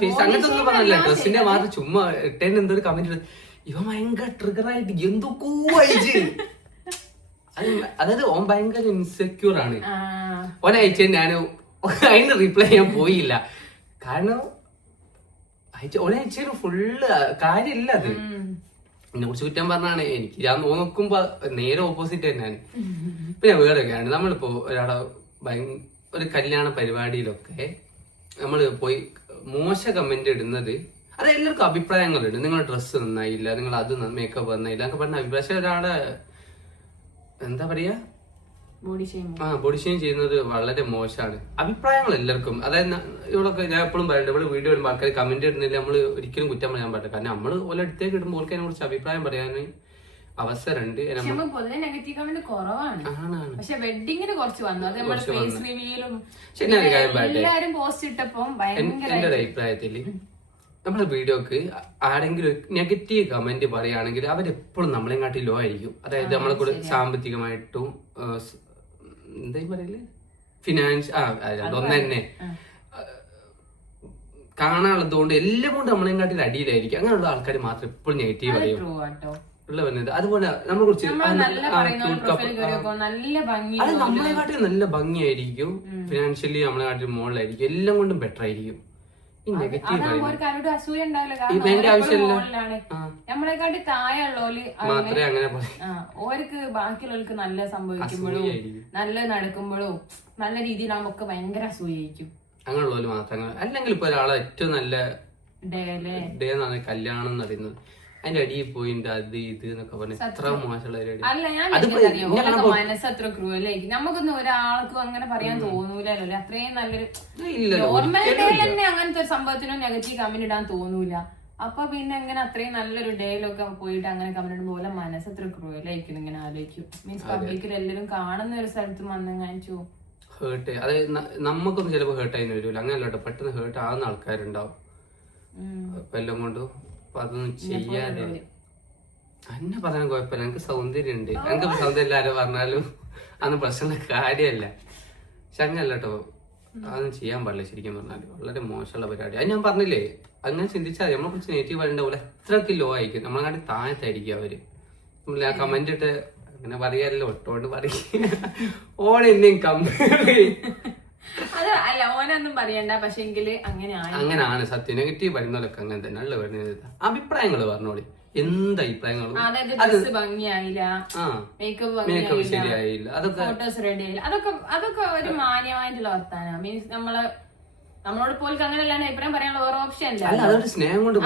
ഫേസ് അങ്ങനത്തെ ഒന്നും പറഞ്ഞില്ല, ഡ്രസ്സിന്റെ മാത്രം ചുമ്മാ ഇട്ടേന്ന് എന്തോ ഒരു കമന്റ്. ഇവ ഭയങ്കര ട്രിഗറായിട്ട് എന്തൊക്കെ അയച്ച്. അതായത് ഓൻ ഭയങ്കര ഇൻസെക്യൂർ ആണ്. ഓൻ അയച്ച ഞാൻ അതിന് റിപ്ലൈ ചെയ്യാൻ പോയില്ല. കാരണം ഓനെ അയച്ചതിന് ഫുള്ള് കാര്യമില്ല. അത് എന്നെ കുറിച്ച് കുറ്റം പറഞ്ഞാണ്. എനിക്ക് ഞാൻ നോക്കുമ്പോ നേരെ ഓപ്പോസിറ്റ് തന്നെയാണ്. പിന്നെ വേറൊക്കെയാണ്, നമ്മളിപ്പോ ഒരാളെ ഒരു കല്യാണ പരിപാടിയിലൊക്കെ നമ്മൾ പോയി മോശ കമന്റ് ഇടുന്നത്, അത് എല്ലാവർക്കും അഭിപ്രായങ്ങളുണ്ട്. നിങ്ങളുടെ ഡ്രസ്സ് നന്നായില്ല, നിങ്ങൾ അത് മേക്കപ്പ് നന്നായില്ല എന്നൊക്കെ പറഞ്ഞ അഭിപ്രായം. പക്ഷെ ഒരാളെ എന്താ പറയാ ബോഡി ഷെയിം ചെയ്യുന്നത് വളരെ മോശമാണ്. അഭിപ്രായങ്ങൾ എല്ലാവർക്കും, അതായത് ഇവളൊക്കെ ഞാൻ എപ്പോഴും പറയുന്നുണ്ട്, ഇവിടെ വീഡിയോ ഇടുമ്പോൾ ആൾക്കാർ കമന്റ് ഇടുന്നില്ല, നമ്മൾ ഒരിക്കലും കുറ്റം പറയാൻ പറ്റില്ല. കാരണം നമ്മൾ ഓരോ അടുത്തേക്ക് ഇടുമ്പോൾ ഓർക്ക് അതിനെ കുറിച്ച് അഭിപ്രായം പറയാൻ അവസരമുണ്ട്. എന്റെ ഒരു അഭിപ്രായത്തില് നമ്മളെ വീഡിയോക്ക് ആരെങ്കിലും നെഗറ്റീവ് കമന്റ് പറയുകയാണെങ്കിൽ അവരെപ്പോഴും നമ്മളെങ്ങാട്ടി ലോ ആയിരിക്കും. അതായത് നമ്മളെ കൂടെ സാമ്പത്തികമായിട്ടും എന്താ പറയല് ഫിനാൻസ് അതൊന്നു തന്നെ കാണാനുള്ളത് കൊണ്ട് എല്ലാം കൊണ്ട് നമ്മളെങ്ങാട്ടിൽ അടിയിലായിരിക്കും. അങ്ങനെയുള്ള ആൾക്കാർ മാത്രം എപ്പോഴും നെഗറ്റീവ് പറയും ഉള്ള വരുന്നത്. അതുപോലെ നമ്മളെ കുറിച്ച് അത് നമ്മളെക്കാട്ടി നല്ല ഭംഗിയായിരിക്കും, ഫിനാൻഷ്യലി നമ്മളെക്കാട്ടി മുകളിലായിരിക്കും, എല്ലാം കൊണ്ടും ബെറ്റർ ആയിരിക്കും. നമ്മളെക്കാട്ടി താഴെയുള്ളോല് ഓർക്ക് ബാക്കിയുള്ളവർക്ക് നല്ല സംഭവിക്കുമ്പോഴും നല്ല നടക്കുമ്പോഴും നല്ല രീതിയിൽ നമുക്ക് ഭയങ്കര അസൂയായിരിക്കും. അങ്ങനെയുള്ളവര് മാത്രം. അല്ലെങ്കിൽ ഇപ്പൊ ഒരാളെ ഏറ്റവും നല്ല ഡേ എന്നാണ് കല്യാണം എന്ന് പറയുന്നത്, അതിന്റെ അടിയിൽ പോയിണ്ട് അത് ഇത് എന്നൊക്കെ പറഞ്ഞ എത്ര മോശമുള്ള മനസ്സത്ര ക്രൂവലായിരിക്കും. നമുക്കൊന്നും ഒരാൾക്കും അങ്ങനെ പറയാൻ തോന്നൂലല്ലോ. അത്രയും നല്ലൊരു നോർമൽ ഡേ തന്നെ അങ്ങനത്തെ ഒരു സംഭവത്തിനും നെഗറ്റീവ് കമന്റ് ഇടാൻ തോന്നൂല. അപ്പൊ പിന്നെ ഇങ്ങനെ അത്രയും നല്ലൊരു ഡേയിലൊക്കെ പോയിട്ട് അങ്ങനെ കമന്റ് ഇടുമ്പോൾ പോലെ മനസ്സത്ര ക്രൂവലായിരിക്കും. ഇങ്ങനെ ആലോചിക്കും. മീൻസ് പബ്ലിക്കിൽ എല്ലാവരും കാണുന്ന ഒരു സ്ഥലത്ത് വന്നു കാണിച്ചു ഹേർട്ട്. അതായത് നമുക്കൊന്നും ചിലപ്പോ ഹേർട്ടായി വരൂല. അങ്ങനല്ലോ, പെട്ടെന്ന് ഹേർട്ട് ആവുന്ന ആൾക്കാരുണ്ടാവും എല്ലാം കൊണ്ടും. അപ്പൊ അതൊന്നും ചെയ്യാതെ എന്നെ പറയാൻ കുഴപ്പമില്ല, എനിക്ക് സൗന്ദര്യം ഉണ്ട്. എനിക്ക് സൗന്ദര്യം ആരോ പറഞ്ഞാലും അതൊന്നും പ്രശ്നമുള്ള കാര്യമല്ല. പക്ഷെ അങ്ങനല്ല കേട്ടോ, അതൊന്നും ചെയ്യാൻ പാടില്ല. ശരിക്കും പറഞ്ഞാല് വളരെ മോശമുള്ള പരിപാടി. അത് ഞാൻ പറഞ്ഞില്ലേ, അങ്ങനെ ചിന്തിച്ചാൽ നമ്മളെ കുറിച്ച് നെഗറ്റീവ് പറയേണ്ട പോലെ എത്രക്ക് ലോ ആയിരിക്കും, നമ്മളെങ്ങാട്ടി താഴത്തായിരിക്കും അവര്. നമ്മൾ ആ കമന്റ് ഇട്ട് അങ്ങനെ പറയാല്ലോ, ഒട്ടോണ്ട് പറയും ഓണെന്നെയും കമ്പയർ അല്ല ഓനൊന്നും പറയണ്ട. പക്ഷെ അങ്ങനെയാണ് സത്യം. നെഗറ്റീവ് പറയുന്നവരൊക്കെ അങ്ങനെ തന്നെ ഉള്ള വരുന്നത്. അഭിപ്രായങ്ങൾ പറഞ്ഞോളി, എന്ത് അഭിപ്രായങ്ങളോ. ഭംഗിയായില്ല, മേക്കപ്പ് ശരിയായില്ല, അതൊക്കെ ഫോട്ടോസ് റെഡി ആയില്ല, അതൊക്കെ ഒരു മാന്യമായിട്ടുള്ള വർത്താനം. മീൻസ് നമ്മളോട് പോലും അങ്ങനെയല്ലാണ്ട് അഭിപ്രായം പറയാനുള്ള വേറെ ഓപ്ഷൻ ഇല്ല. അതൊരു സ്നേഹം കൊണ്ട്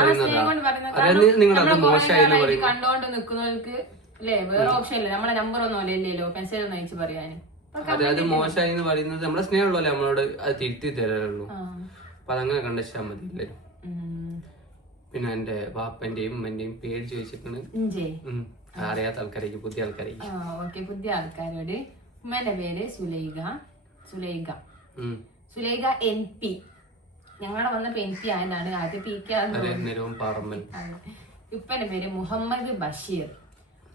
കണ്ടോണ്ട് നിൽക്കുന്നവർക്ക് അല്ലേ വേറെ ഓപ്ഷൻ ഇല്ല. നമ്മളെ നമ്പർ ഒന്നും അല്ലല്ലോ മെസ്സേജ് ഒന്ന് അയച്ചു പറയാന്. അത് മോശമായി എന്ന് പറയുന്നത് നമ്മളെ സ്നേഹമുള്ളല്ലേ നമ്മളോട് അത് തിരുത്തി തരാറുള്ളൂ. അപ്പൊ അതങ്ങനെ കണ്ടുവച്ചാൽ മതി എല്ലാരും. പിന്നെ എന്റെ വാപ്പന്റെയും ഉമ്മന്റെയും പേര് ചോദിച്ചിട്ടുണ്ട്. അറിയാത്ത ആൾക്കാരേക്ക്, പുതിയ ആൾക്കാരേക്ക്. പുതിയ ആൾക്കാരോട് ഉമ്മന്റെ പേര് സുലൈഖ MP. ഞങ്ങളുടെ വന്നപ്പോ MP ആയതാണ്. ആദ്യം പാറമ്മൽ. ഇപ്പന്റെ പേര് മുഹമ്മദ് ബഷീർ.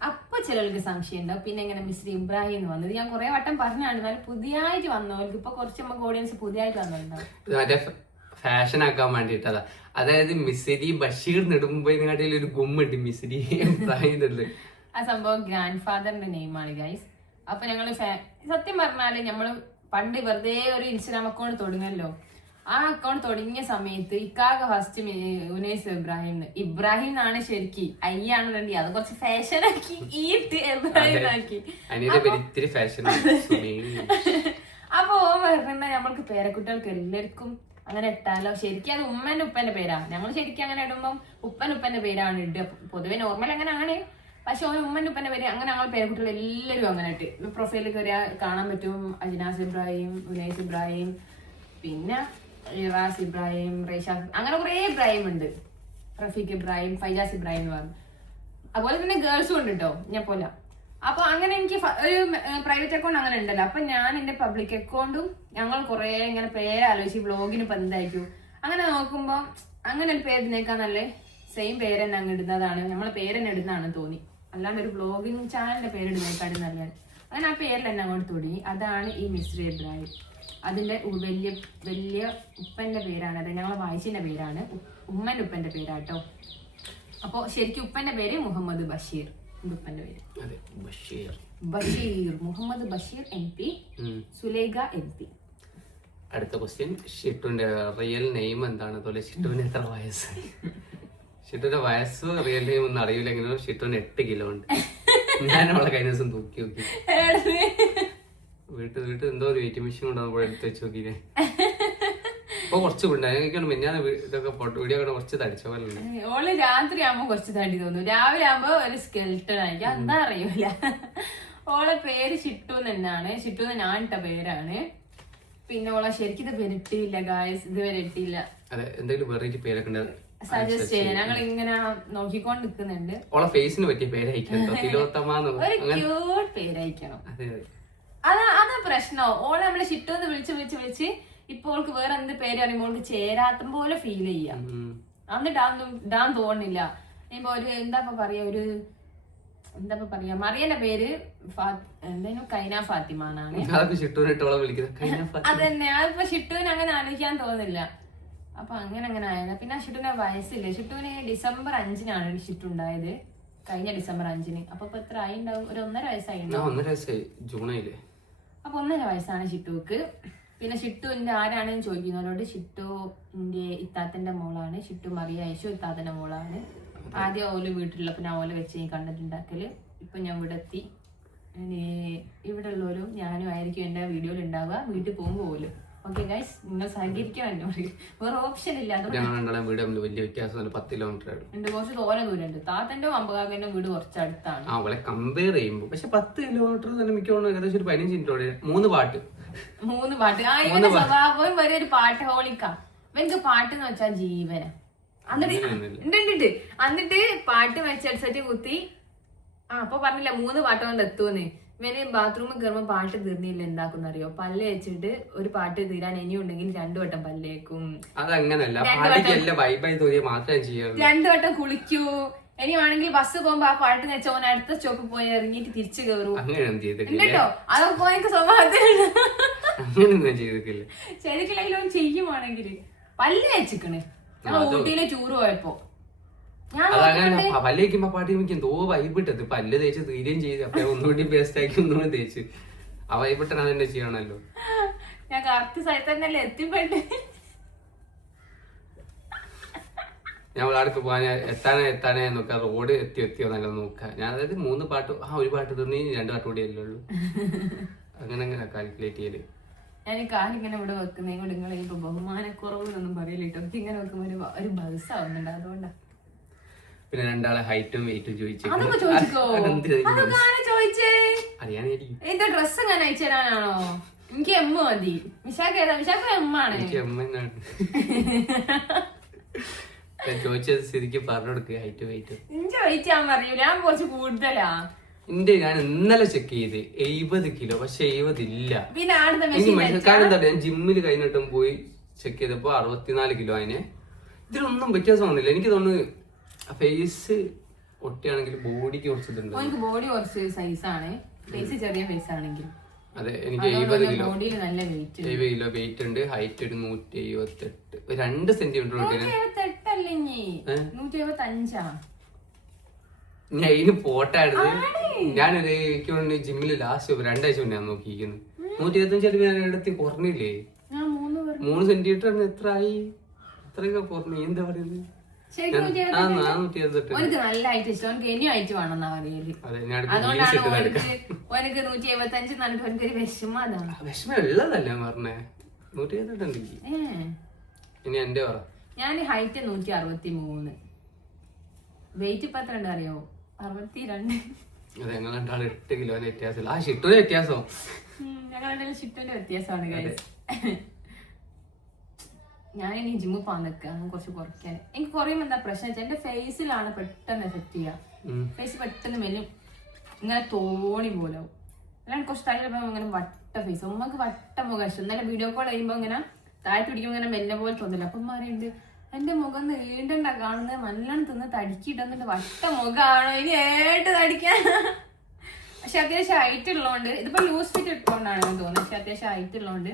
അപ്പൊ ചിലർക്ക് സംശയം ഉണ്ടാവും. പിന്നെ ഇങ്ങനെ മിസ്റ്റർ ഇബ്രാഹിം എന്ന് വന്നത് ഞാൻ കുറെ വട്ടം പറഞ്ഞാണ്. എന്നാലും പുതിയതായിട്ട് വന്നവർക്ക് ഇപ്പൊ കുറച്ച് നമുക്ക് ഓഡിയൻസ് പുതിയതായിട്ട് വന്നിട്ടുണ്ടാവും. ഫാഷൻ ആക്കാൻ വേണ്ടിട്ടതാ. അതായത് മിസിരി ബഷീർ നെടുമ്പതിനെക്കാട്ടിൽ ഒരു ഗുമ്മുണ്ട് മിസിരി പറയുന്നുണ്ട്. ആ സംഭവം ഗ്രാൻഡ് ഫാദറിന്റെ നെയിമാണ് ഗൈസ്. അപ്പൊ ഞങ്ങള് സത്യം പറഞ്ഞാല് ഞമ്മള് പണ്ട് വെറുതെ ഒരു ഇൻസ്റ്റാഗ്രാം അക്കൗണ്ട് തുടങ്ങല്ലോ. ആ അക്കൗണ്ട് തുടങ്ങിയ സമയത്ത് ഇക്കാക ഫസ്റ്റ് ഉനൈസ് ഇബ്രാഹിം എന്നാണ് ശരിക്ക്, അയ്യാണെന്നുണ്ടെങ്കിൽ അത് കുറച്ച് ഫാഷൻ ആക്കി ഈട്ട് ഇബ്രാഹിം ആക്കി. അപ്പൊ ഓൻ പറഞ്ഞ നമ്മൾക്ക് പേരക്കുട്ടികൾക്ക് എല്ലാവർക്കും അങ്ങനെ ഇട്ടാലോ. ശരിക്കും അത് ഉമ്മന്റെ ഉപ്പന്റെ പേരാ. ഞങ്ങൾ ശരിക്കും അങ്ങനെ ഇടുമ്പം ഉപ്പന്റെ പേരാണ് ഇടുക. പൊതുവെ നോർമൽ അങ്ങനെ ആണ്. പക്ഷെ ഓൻ ഉമ്മന്റെ ഉപ്പന്റെ പേര് അങ്ങനെ ഞങ്ങൾ പേരക്കുട്ടികൾ എല്ലാവരും അങ്ങനെ ഇട്ട് പ്രൊഫൈലിൽ കയറിയാൽ കാണാൻ പറ്റും. അജ്നാസ് ഇബ്രാഹിം, ഉനൈസ് ഇബ്രാഹിം, പിന്നെ ഇറാസ് ഇബ്രാഹിം, റേഷാസ്, അങ്ങനെ കുറെ ഇബ്രാഹിം ഉണ്ട്. റഫീഖ് ഇബ്രാഹിം, ഫൈജാസ് ഇബ്രാഹിം എന്ന് പറഞ്ഞു. അതുപോലെ തന്നെ ഗേൾസും ഉണ്ട് കേട്ടോ ഞാൻ പോലെ. അപ്പൊ അങ്ങനെ എനിക്ക് ഒരു പ്രൈവറ്റ് അക്കൗണ്ട് അങ്ങനെ ഉണ്ടല്ലോ. അപ്പൊ ഞാൻ എന്റെ പബ്ലിക് അക്കൗണ്ടും ഞങ്ങൾ കുറെ ഇങ്ങനെ പേരാലോചിച്ച് വ്ളോഗിന് ഇപ്പൊ എന്തായിരിക്കും അങ്ങനെ നോക്കുമ്പോ അങ്ങനെ ഒരു പേരിനേക്കാൾ നല്ല സെയിം പേര് തന്നെ അങ്ങ് ഇടുന്നതാണ്, നമ്മളെ പേര് തന്നെ ഇടുന്നതാണ് തോന്നി. അല്ലാണ്ട് ഒരു വ്ളോഗിങ് ചാനലിന്റെ പേരിടുന്നേക്കാളും നല്ലത്. അങ്ങനെ ആ പേരിൽ തന്നെ അങ്ങോട്ട് തുടങ്ങി. അതാണ് ഈ മിസ്രി ഇബ്രാഹിം. അതിന്റെ വലിയ വലിയ ഉപ്പന്റെ പേരാണ്. അതായത് ഞങ്ങളെ വായിച്ചിന്റെ പേരാണ്, ഉമ്മന്റെ ഉപ്പന്റെ പേരാട്ടോ. അപ്പൊ ശരിക്കും ഉപ്പന്റെ പേര് മുഹമ്മദ് ബഷീർ. ഉപ്പന്റെ പേര് ബഷീർ, മുഹമ്മദ് ബഷീർ MP, സുലൈഖ MP. അടുത്ത ക്വസ്റ്റ്യൻ, ഷിട്ടുവിന്റെ റിയൽ നെയിം എന്താണ്? അതുപോലെ ഷിട്ടുവിന് എത്ര വയസ്സ്? ഷിട്ടുവിന്റെ വയസ്സ് റിയൽ നെയിം ഒന്നും അറിയില്ലെങ്കിലും ഷിട്ടുവിന് 8 കിലോ ഉണ്ട്. ഞാൻ അവളെ കഴിഞ്ഞ ദിവസം തൂക്കി നോക്കി. വീട്ടിൽ എന്തോ ഒരു വെയിറ്റ് മെഷീൻ കൊണ്ടുവന്നപ്പോൾ എടുത്ത് വെച്ച് നോക്കിയില്ലേ. അപ്പൊ കുറച്ച് ഉണ്ടായിരുന്നു. മിന്നാന്ന് ഇതൊക്കെ വീഡിയോ ഒക്കെ കുറച്ച് തടിച്ച പോലെ ഉണ്ട്. ഓള് രാത്രി ആകുമ്പോ കുറച്ച് തടി തോന്നും, രാവിലെ ആകുമ്പോ ഒരു സ്കെൽട്ടൺ ആയിരിക്കും. എന്താ അറിയൂല. ഓളെ പേര് ഷിട്ടു തന്നെയാണ്. ഷിട്ടു ഞാൻ ഇട്ട പേരാണ്. പിന്നെ ഓളെ ശരിക്കും ഇത് പേര് ഇട്ടില്ല ഗായ്സ്, ഇതുവരെ ഇട്ടില്ല. അതെ, എന്തെങ്കിലും വെറൈറ്റി പേരൊക്കെ സജസ്റ്റ് ചെയ്യാൻ ഞങ്ങൾ ഇങ്ങനെ നോക്കിക്കൊണ്ട് നിൽക്കുന്നുണ്ട്. ഓളെ ഫേസിന് പറ്റിയ പേരയക്കണം, ഒരു ക്യൂട്ട് പേരയക്കണം. അതാ പ്രശ്നം. ഓളെ നമ്മള് ഷിട്ടു വിളിച്ച് ഇപ്പൊ ഓൾക്ക് വേറെ എന്ത് പേര് അറിയുമ്പോൾ ഓൾക്ക് ചേരാത്ത പോലെ ഫീൽ ചെയ്യാം. എന്നിട്ട് ഇടാൻ തോന്നില്ല. ഇപ്പൊ ഒരു എന്താ പറയാ മറിയന്റെ പേര് എന്തായാലും കൈന ഫാത്തിമ എന്നാണ്. അതന്നെ, അതിപ്പോ ഷിട്ടുവിന് അങ്ങനെ ആലോചിക്കാൻ തോന്നില്ല. അപ്പൊ അങ്ങനെ ആയത്. പിന്നെ ഷിട്ടുവിന്റെ വയസ്സില്ലേ, ഷിട്ടുവിന് December 5-നാണ് ഷിട്ടു ഉണ്ടായത്, കഴിഞ്ഞ December 5-ന്. അപ്പൊ എത്ര ആയിണ്ടാവും? ഒരു 1.5 വയസ്സായി. അപ്പൊ 1.5 വയസ്സാണ് ഷിട്ടുക്ക്. പിന്നെ ഷിട്ടുവിന്റെ ആരാണെന്ന് ചോദിക്കുന്നവരോട്, ഷിട്ടുവിന്റെ ഇത്താത്തന്റെ മോളാണ്. ഷിട്ടു മറിയ യേശു ഇത്താത്തന്റെ മോളാണ്. ആദ്യം ഓല് വീട്ടിലുള്ളപ്പോ ഞാൻ ഓല വെച്ച് കണ്ടിട്ടുണ്ടാക്കല്. ഇപ്പൊ ഞാൻ ഇവിടെ എത്തി. ഇവിടെ ഉള്ളവരും ഞാനും ആയിരിക്കും എന്റെ വീഡിയോയിൽ ഉണ്ടാവുക. വീട്ടിൽ പോകുമ്പോ പോലും. ഓക്കെ ഗൈസ്, നിങ്ങൾ സഹകരിക്കാൻ വേറെ ഓപ്ഷൻ ഇല്ല. വലിയ വ്യത്യാസം 10 കിലോമീറ്റർ ഉണ്ട്, കുറച്ച് തോനെ ദൂരമുണ്ട്. താത്തന്റെ അമ്പകാകന്റെ വീട് കുറച്ച് അടുത്താണ്. അവളെ കമ്പയർ ചെയ്യുമ്പോ പക്ഷെ 10 കിലോമീറ്റർ തന്നെ മിക്കവാറും ഏകദേശം ഒരു 15 മിനിറ്റോടെ 3 പാട്ട്. ഇവന്റെ സ്വഭാവം വരെ ഒരു പാട്ട് ഹോളിക്കാ. ഇവനക്ക് പാട്ട് എന്ന് വെച്ചാൽ ജീവന. എന്നിട്ട് പാട്ട് വെച്ചടിച്ചിട്ട് കുത്തി അപ്പൊ പറഞ്ഞില്ല 3 പാട്ട് കൊണ്ട് എത്തുമെന്ന്. ഇവന് ബാത്റൂമിൽ കയറുമ്പോ പാട്ട് തീർന്നില്ല എന്താക്കുന്ന അറിയോ, പല്ല് വെച്ചിട്ട് ഒരു പാട്ട് തീരാൻ ഇനിയും ഉണ്ടെങ്കിൽ 2 വട്ടം പല്ലേക്കും. അതങ്ങനല്ല, 2 വട്ടം കുളിക്കൂ. ഇനി വേണമെങ്കിൽ ബസ് പോകുമ്പോ ആ പാട്ട് വെച്ച ഓൻ അടുത്ത സ്റ്റോപ്പിൽ പോയി ഇറങ്ങിയിട്ട് തിരിച്ചു കയറും കേട്ടോ. അതൊക്കെ എനിക്ക് സ്വഭാവത്തിലുള്ള ശരിക്കും ചെയ്യുവാണെങ്കിൽ പല്ല് വെച്ചിക്കണേ. ഞങ്ങൾ ഊട്ടിയിലെ ടൂറ് പോയപ്പോ പല്ലേക്കുമ്പോ പാട്ടി എനിക്ക് എന്തോ വൈബിട്ടത്. പല്ല് തേച്ച് തീരുകയും ചെയ്ത് അപ്പൊ ഒന്നുകൂടി പേസ്റ്റ് ആക്കി ഒന്നുകൂടി തേച്ച് ആ വൈബിട്ടൻ അതെന്നെ ചെയ്യണല്ലോ. ഞാൻ കറക്റ്റ് സ്ഥലത്ത് തന്നെയല്ലേ എത്തിപ്പെട്ട്. ഞാൻ അടുത്ത് പോവാൻ എത്താനേ നോക്ക, റോഡ് എത്തിയോ നല്ല നോക്ക. ഞാൻ അതായത് 3 പാട്ട്, ഒരു പാട്ട് തീർന്ന് 2 പാട്ട് കൂടി അല്ലേ ഉള്ളൂ. അങ്ങനെ കാൽക്കുലേറ്റ് ചെയ്ത് ഞാൻ കാലിങ്ങനെ ഇവിടെ വെക്കുന്നേ കൊണ്ട് നിങ്ങൾ ഇപ്പൊ ബഹുമാനക്കുറവെന്നൊന്നും പറയില്ല. ഇങ്ങനെ വെക്കുമ്പോ ഒരു ബസാവുന്നുണ്ട്, അതുകൊണ്ടാ. പിന്നെ 2 ഹൈറ്റും വെയിറ്റും ചോദിച്ചു. ഇത് ഡ്രസ് ഞാൻ അയച്ചു തരാനാണോ? എനിക്ക് എം മതി. വിശാഖ ഏതാ? വിശാഖ എം ആണ്. ചോദിച്ചത് സ്ഥിതിക്ക് പറഞ്ഞു കൊടുക്കുക ഹൈറ്റ് വെയിറ്റ്. എന്റെ വെയിറ്റ് ഞാൻ പറയൂ, ഞാൻ കുറച്ച് കൂടുതലാ. ഞാൻ ഇന്നലെ ചെക്ക് ചെയ്ത് 70 കിലോ, പക്ഷെ 70 ഇല്ല. പിന്നെ കാരണം എന്താ, ഞാൻ ജിമ്മിൽ കഴിഞ്ഞിട്ടും പോയി ചെക്ക് ചെയ്തപ്പോ 64 കിലോ. അതിന് ഇതിലൊന്നും വ്യത്യാസം വന്നില്ല. എനിക്ക് തോന്നുന്നു ഫേസ് ഒട്ടിയാണെങ്കിൽ ബോഡിക്ക് കുറച്ച് ഇതുണ്ട്. ബോഡി കുറച്ച് സൈസാണ്, ഫേസ് ചെറിയ ഫേസ് ആണെങ്കിൽ. അതെ എനിക്ക് 70 കിലോ ബോഡിയിൽ നല്ല വെയിറ്റ് 70 കിലോ വെയിറ്റ് ഉണ്ട്. ഹൈറ്റ് ഒരു 178, 2 സെന്റിമീറ്റർ കിട്ടിയ 175 ഞാൻ ഇതിന് പോട്ടായിരുന്നു. ഞാനൊരു എനിക്ക് ജിമ്മില് ലാസ്റ്റ് 2 ആഴ്ച മുന്നേ നോക്കിയിരിക്കുന്നത് 125 ഞാൻ എടുത്ത് കുറഞ്ഞില്ലേ 3 സെന്റിമീറ്റർ എത്ര ആയി ഇത്രയൊക്കെ കുറഞ്ഞു. എന്താ പറയുന്നത് നല്ല ഹൈറ്റ് ഇഷ്ടം ഇനി ഹൈറ്റ് വേണമെന്നാ പറയല്. അതുകൊണ്ടാണ് ഓനക്ക് 175 പറഞ്ഞിട്ട് ഒരു വിഷമം. അതാണ് വിഷമം ഉള്ളതല്ല പറഞ്ഞേ 178 ഇനി എന്റെ പറ. ഞാൻ ഹൈറ്റ് 163, വെയിറ്റ് ഇപ്പൊ എത്ര ഉണ്ട് അറിയോ? 62. അതെ ഞങ്ങൾ രണ്ടാളും 8 കിലോന്റെ വ്യത്യാസം. ഷിട്ടുവിന്റെ വ്യത്യാസം ഞങ്ങളുടെ ഷിട്ടുവിന്റെ വ്യത്യാസമാണ്. ഞാൻ ഇനി ജിമ്മിൽ പോകാൻ നിൽക്കുക കുറച്ച് കുറയ്ക്കാൻ. എനിക്ക് കുറയുമ്പോ എന്താ പ്രശ്നം വെച്ചാൽ എന്റെ ഫേസിലാണ് പെട്ടെന്ന് എഫക്ട് ചെയ്യുക. ഫേസ് പെട്ടെന്ന് മെല്ലും ഇങ്ങനെ തോണി പോലാവും. അല്ലാണ്ട് കുറച്ച് തലയിലപ്പോ ഇങ്ങനെ വട്ട ഫേസ്. ഉമ്മക്ക് വട്ട മുഖം ഇഷ്ടം. എന്നാലും വീഡിയോ കോൾ കഴിയുമ്പോ ഇങ്ങനെ താഴ്ത്തി പിടിക്കുമ്പോ ഇങ്ങനെ മെല്ലെ പോലെ തോന്നില്ല. അപ്പം പറയുന്നുണ്ട് എന്റെ മുഖം നീണ്ടണ്ട കാണുന്നത് നല്ലോണം തിന്ന് തടിക്കിട്ടുന്നിട്ട് വട്ട മുഖമാണോ ഇനി ഏട്ട് തടിക്കാൻ. പക്ഷെ അത്യാവശ്യം ഹൈറ്റ് ഉള്ളതുകൊണ്ട് ഇതിപ്പോ ലൂസ് ഫിറ്റ് ഇട്ടുകൊണ്ടാണ് തോന്നുന്നത്. പക്ഷെ അത്യാവശ്യം ഹൈറ്റ് ഉള്ളതുകൊണ്ട്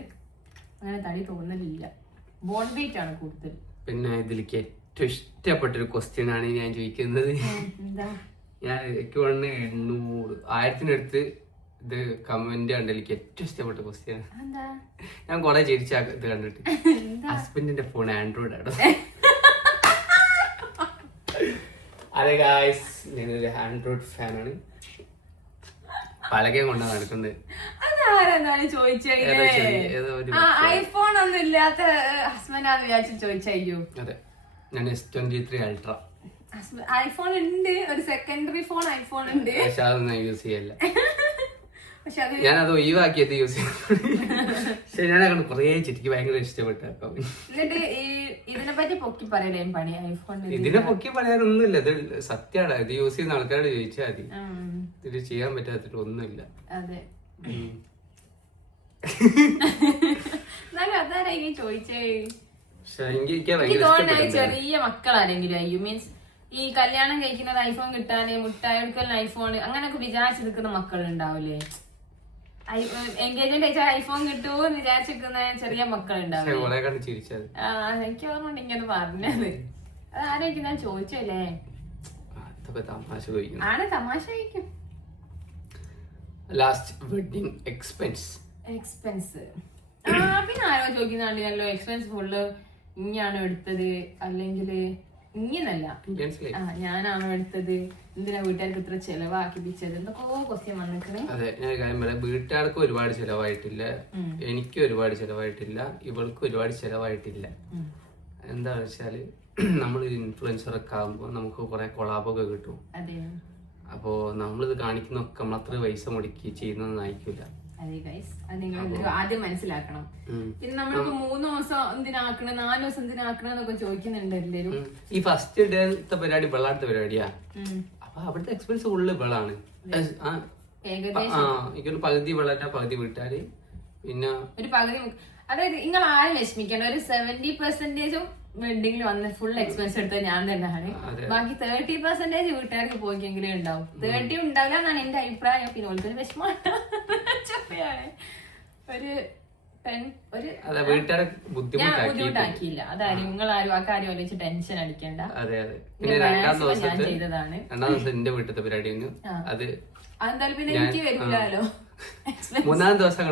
അങ്ങനെ തടി തോന്നലില്ല. ബോൺ വെയിറ്റ് ആണ് കൂടുതൽ. പിന്നെ ഇതിലേക്ക് ഏറ്റവും ഇഷ്ടപ്പെട്ടൊരു ക്വസ്റ്റ്യൻ ആണ് ഞാൻ ചോദിക്കുന്നത്. ഞാൻ എനിക്ക് 800 1000-ടുത്ത് ഇത് കമന്റ് കണ്ടതിൽ എനിക്ക് ഏറ്റവും ഇഷ്ടപ്പെട്ട ക്വസ്റ്റ്യൻ. ഞാൻ കൊറേ ചിരിച്ച ഇത് കണ്ടിട്ട്. ഹസ്ബൻഡിന്റെ ഫോൺ ആൻഡ്രോയിഡ് ആണ്. അതെ ഗായ്സ് ഞാനൊരു ആൻഡ്രോയിഡ് ഫാനാണ്. പലകയും കൊണ്ടാണ് നടക്കുന്നത്. ഐഫോൺ ഒന്നും ഇല്ലാത്ത ഹസ്ബൻഡാന്ന് വിചാരിച്ചു ചോദിച്ചോ? അതെ ഞാൻ S23 അൾട്ര. ഐഫോൺ ഉണ്ട്, ഒരു സെക്കൻഡറി ഫോൺ ഐഫോൺ ഉണ്ട്. പക്ഷെ അതൊന്നും യൂസ് ചെയ്യല്ല. ഞാനത് ഒഴിവാക്കിയത് യൂസ് ചെയ്യും. പക്ഷെ ഞാൻ കൊറേ ചിരിക്ക് ഭയങ്കര ഇഷ്ടപ്പെട്ട. എന്നിട്ട് ഇതിനെ പറ്റി പൊക്കി പറയലേ പണി ഐഫോൺ. ഇതിനെ പൊക്കി പറയാനൊന്നുമില്ല. ഇത് സത്യമാണ്. ഇത് യൂസ് ചെയ്യുന്ന ആൾക്കാരോട് ചോദിച്ചാൽ മതി. ഇത് ചെയ്യാൻ പറ്റാത്തിട്ട് ഒന്നുമില്ല. അതെ ചോദിച്ചേ. ചെറിയ മക്കളാരെങ്കിലും അയ്യോ മീൻസ് ഈ കല്യാണം കഴിക്കുന്നത് ഐഫോൺ കിട്ടാന് മുട്ടായി എടുക്കലിന് ഐഫോൺ അങ്ങനെയൊക്കെ വിചാരിച്ചു നിൽക്കുന്ന മക്കൾ ഉണ്ടാവില്ലേ? എൻഗേജ്മെന്റ് കഴിച്ചാൽ ഐഫോൺ കിട്ടുമെന്ന് വിചാരിച്ചിരിക്കുന്ന ചെറിയ മക്കൾ ഉണ്ടാവില്ലേ? എനിക്ക് ഓർമ്മ ഇങ്ങനെ പറഞ്ഞത്. അത് ആരോഗ്യം ഞാൻ ചോദിച്ചല്ലേ? ആണ് തമാശ കഴിക്കും. ലാസ്റ്റ് വെഡിങ് എക്സ്പെൻസ് പിന്നെ ആരോ ചോദിക്കുന്നുണ്ടല്ലോ എക്സ്പെൻസ് ഫുള്ള് ഇങ്ങാണോ എടുത്തത് അല്ലെങ്കിൽ ഇങ്ങനല്ല ഞാനാണോ എടുത്തത്, എന്തിനാ വീട്ടുകാർക്ക് ഇത്ര ചെലവാക്കിപ്പിച്ചത്, എന്തൊക്കെ ക്വസ്റ്റ്യൻ വന്നിട്ട്. അതെ ഞാൻ കാര്യം പറയാം. വീട്ടുകാർക്ക് ഒരുപാട് ചെലവായിട്ടില്ല, എനിക്ക് ഒരുപാട് ചെലവായിട്ടില്ല, ഇവൾക്ക് ഒരുപാട് ചെലവായിട്ടില്ല. എന്താന്ന് വെച്ചാല് നമ്മളൊരു ഇൻഫ്ലുവൻസർ ഒക്കെ ആകുമ്പോ നമുക്ക് കുറെ കൊളാബൊക്കെ കിട്ടും. അപ്പോ നമ്മളിത് കാണിക്കുന്നൊക്കെ നമ്മളത്ര പൈസ മുടക്കി ചെയ്യുന്നതായിരിക്കില്ല. ആദ്യം മനസ്സിലാക്കണം. പിന്നെ നമ്മളിപ്പോ 3 ദിവസം എന്തിനാക്കണ 4 ദിവസം എന്തിനാക്കണെന്നൊക്കെ ചോദിക്കുന്നുണ്ട് എല്ലാരും. ഈ ഫസ്റ്റ് ഡേത്തെ പരിപാടി വെള്ളാടുത്ത പരിപാടിയാ. അപ്പൊ അവിടുത്തെ എക്സ്പെൻസ് ഫുള്ള് വെള്ളാണ്. എനിക്കൊരു പകുതി വെള്ളാറ്റ പകുതി വീട്ടാല് പിന്നെ ഒരു പകുതി. അതായത് നിങ്ങൾ ആരും വിഷമിക്കേണ്ട. ഒരു 70% വെഡിങ്ങിൽ വന്ന് ഫുൾ എക്സ്പെൻസ് എടുത്തത് ഞാൻ തന്നെയാണ്. ബാക്കി 30% വീട്ടുകാർക്ക് പോയിക്കെങ്കിലും ഉണ്ടാവും. 30 ഉണ്ടാവില്ല എന്നാണ് എന്റെ അഭിപ്രായം. പിന്നെ ഓൾക്കൊരു വിഷമമാണ്. ഞാൻ ബുദ്ധിമുട്ടാക്കിയില്ല. അതായത് നിങ്ങൾ ആരും ആ കാര്യം ആലോചിച്ച് ടെൻഷൻ അടിക്കേണ്ട. ഞാൻ ചെയ്തതാണ്. അതെന്തായാലും പിന്നെ എനിക്ക് വരില്ലല്ലോ. 3-ാം ദിവസം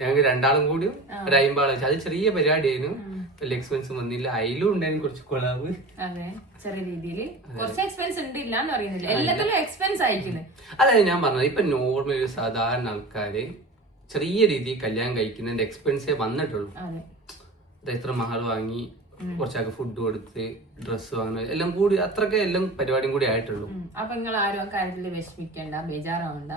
ഞങ്ങൾക്ക് 2 കൂടി ഒരു 50 ആള് വെച്ചാൽ അത് ചെറിയ പരിപാടിയായിരുന്നു. വലിയ എക്സ്പെൻസ് വന്നില്ല. അതിലും ഉണ്ടായിരുന്നു കുറച്ച് കൊളാവ്. അതെ ചെറിയ രീതിയിൽ കുറച്ച് എക്സ്പെൻസ് ഉണ്ട് ഇല്ലാന്ന് പറയുന്നില്ല. എല്ലാത്തിലും എക്സ്പെൻസ് അയക്കുന്നത്. അതായത് ഞാൻ പറഞ്ഞത് ഇപ്പൊ നോർമൽ ഒരു സാധാരണ ആൾക്കാര് ചെറിയ രീതിയിൽ കല്യാണം കഴിക്കുന്നതിന്റെ എക്സ്പെൻസേ വന്നിട്ടുള്ളൂ. എത്ര മഹർ വാങ്ങി കുറച്ചൊക്കെ ഫുഡ് കൊടുത്ത് ഡ്രസ്സ് വാങ്ങുന്നത് എല്ലാം കൂടി അത്രക്കെ എല്ലാം പരിപാടിയും കൂടി ആയിട്ടുള്ളൂ. അപ്പൊ നിങ്ങൾ ആരും ആ കാര്യത്തിൽ വിഷമിക്കേണ്ട, ബേജാറാവണ്ട.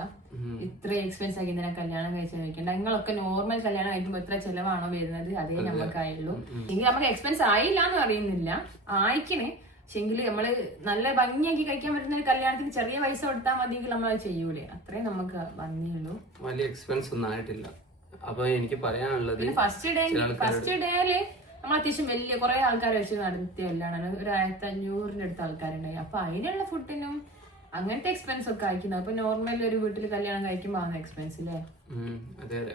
ഇത്ര എക്സ്പെൻസ് ആക്കി ഇങ്ങനെ കല്യാണം കഴിച്ച് കഴിക്കണ്ട. നിങ്ങളൊക്കെ നോർമൽ കല്യാണം കഴിക്കുമ്പോ എത്ര ചെലവാണോ വരുന്നത് അതേ നമുക്കായുള്ളൂ. എങ്കിൽ നമുക്ക് എക്സ്പെൻസ് ആയില്ല എന്ന് പറയുന്നില്ല, ആയിക്കണേ. പക്ഷെങ്കിൽ നമ്മള് നല്ല ഭംഗിയാക്കി കഴിക്കാൻ പറ്റുന്ന ഒരു കല്യാണത്തിന് ചെറിയ പൈസ കൊടുത്താൽ മതിയെങ്കിൽ നമ്മൾ അത് ചെയ്യൂലേ? അത്രേ നമുക്ക് ഭംഗിയുള്ളൂ. വലിയ എക്സ്പെൻസ് ഒന്നും ആയിട്ടില്ല. അപ്പൊ എനിക്ക് പറയാനുള്ളത് ഫസ്റ്റ് ഡേയില് നമ്മൾ അത്യാവശ്യം വലിയ കുറെ ആൾക്കാരെ വെച്ച് നടത്തിയ കല്യാണം. ഒരു 1500-ന്റെ അടുത്ത ആൾക്കാരുണ്ടായി. അപ്പൊ അതിനുള്ള ഫുഡിനും അങ്ങനത്തെ എക്സ്പെൻസ് ഒക്കെ അയക്കുന്നത്. അപ്പൊ നോർമൽ ഒരു വീട്ടിൽ കല്യാണം കഴിക്കുമ്പോ ആണ് എക്സ്പെൻസ് അല്ലേ? അതെ അതെ.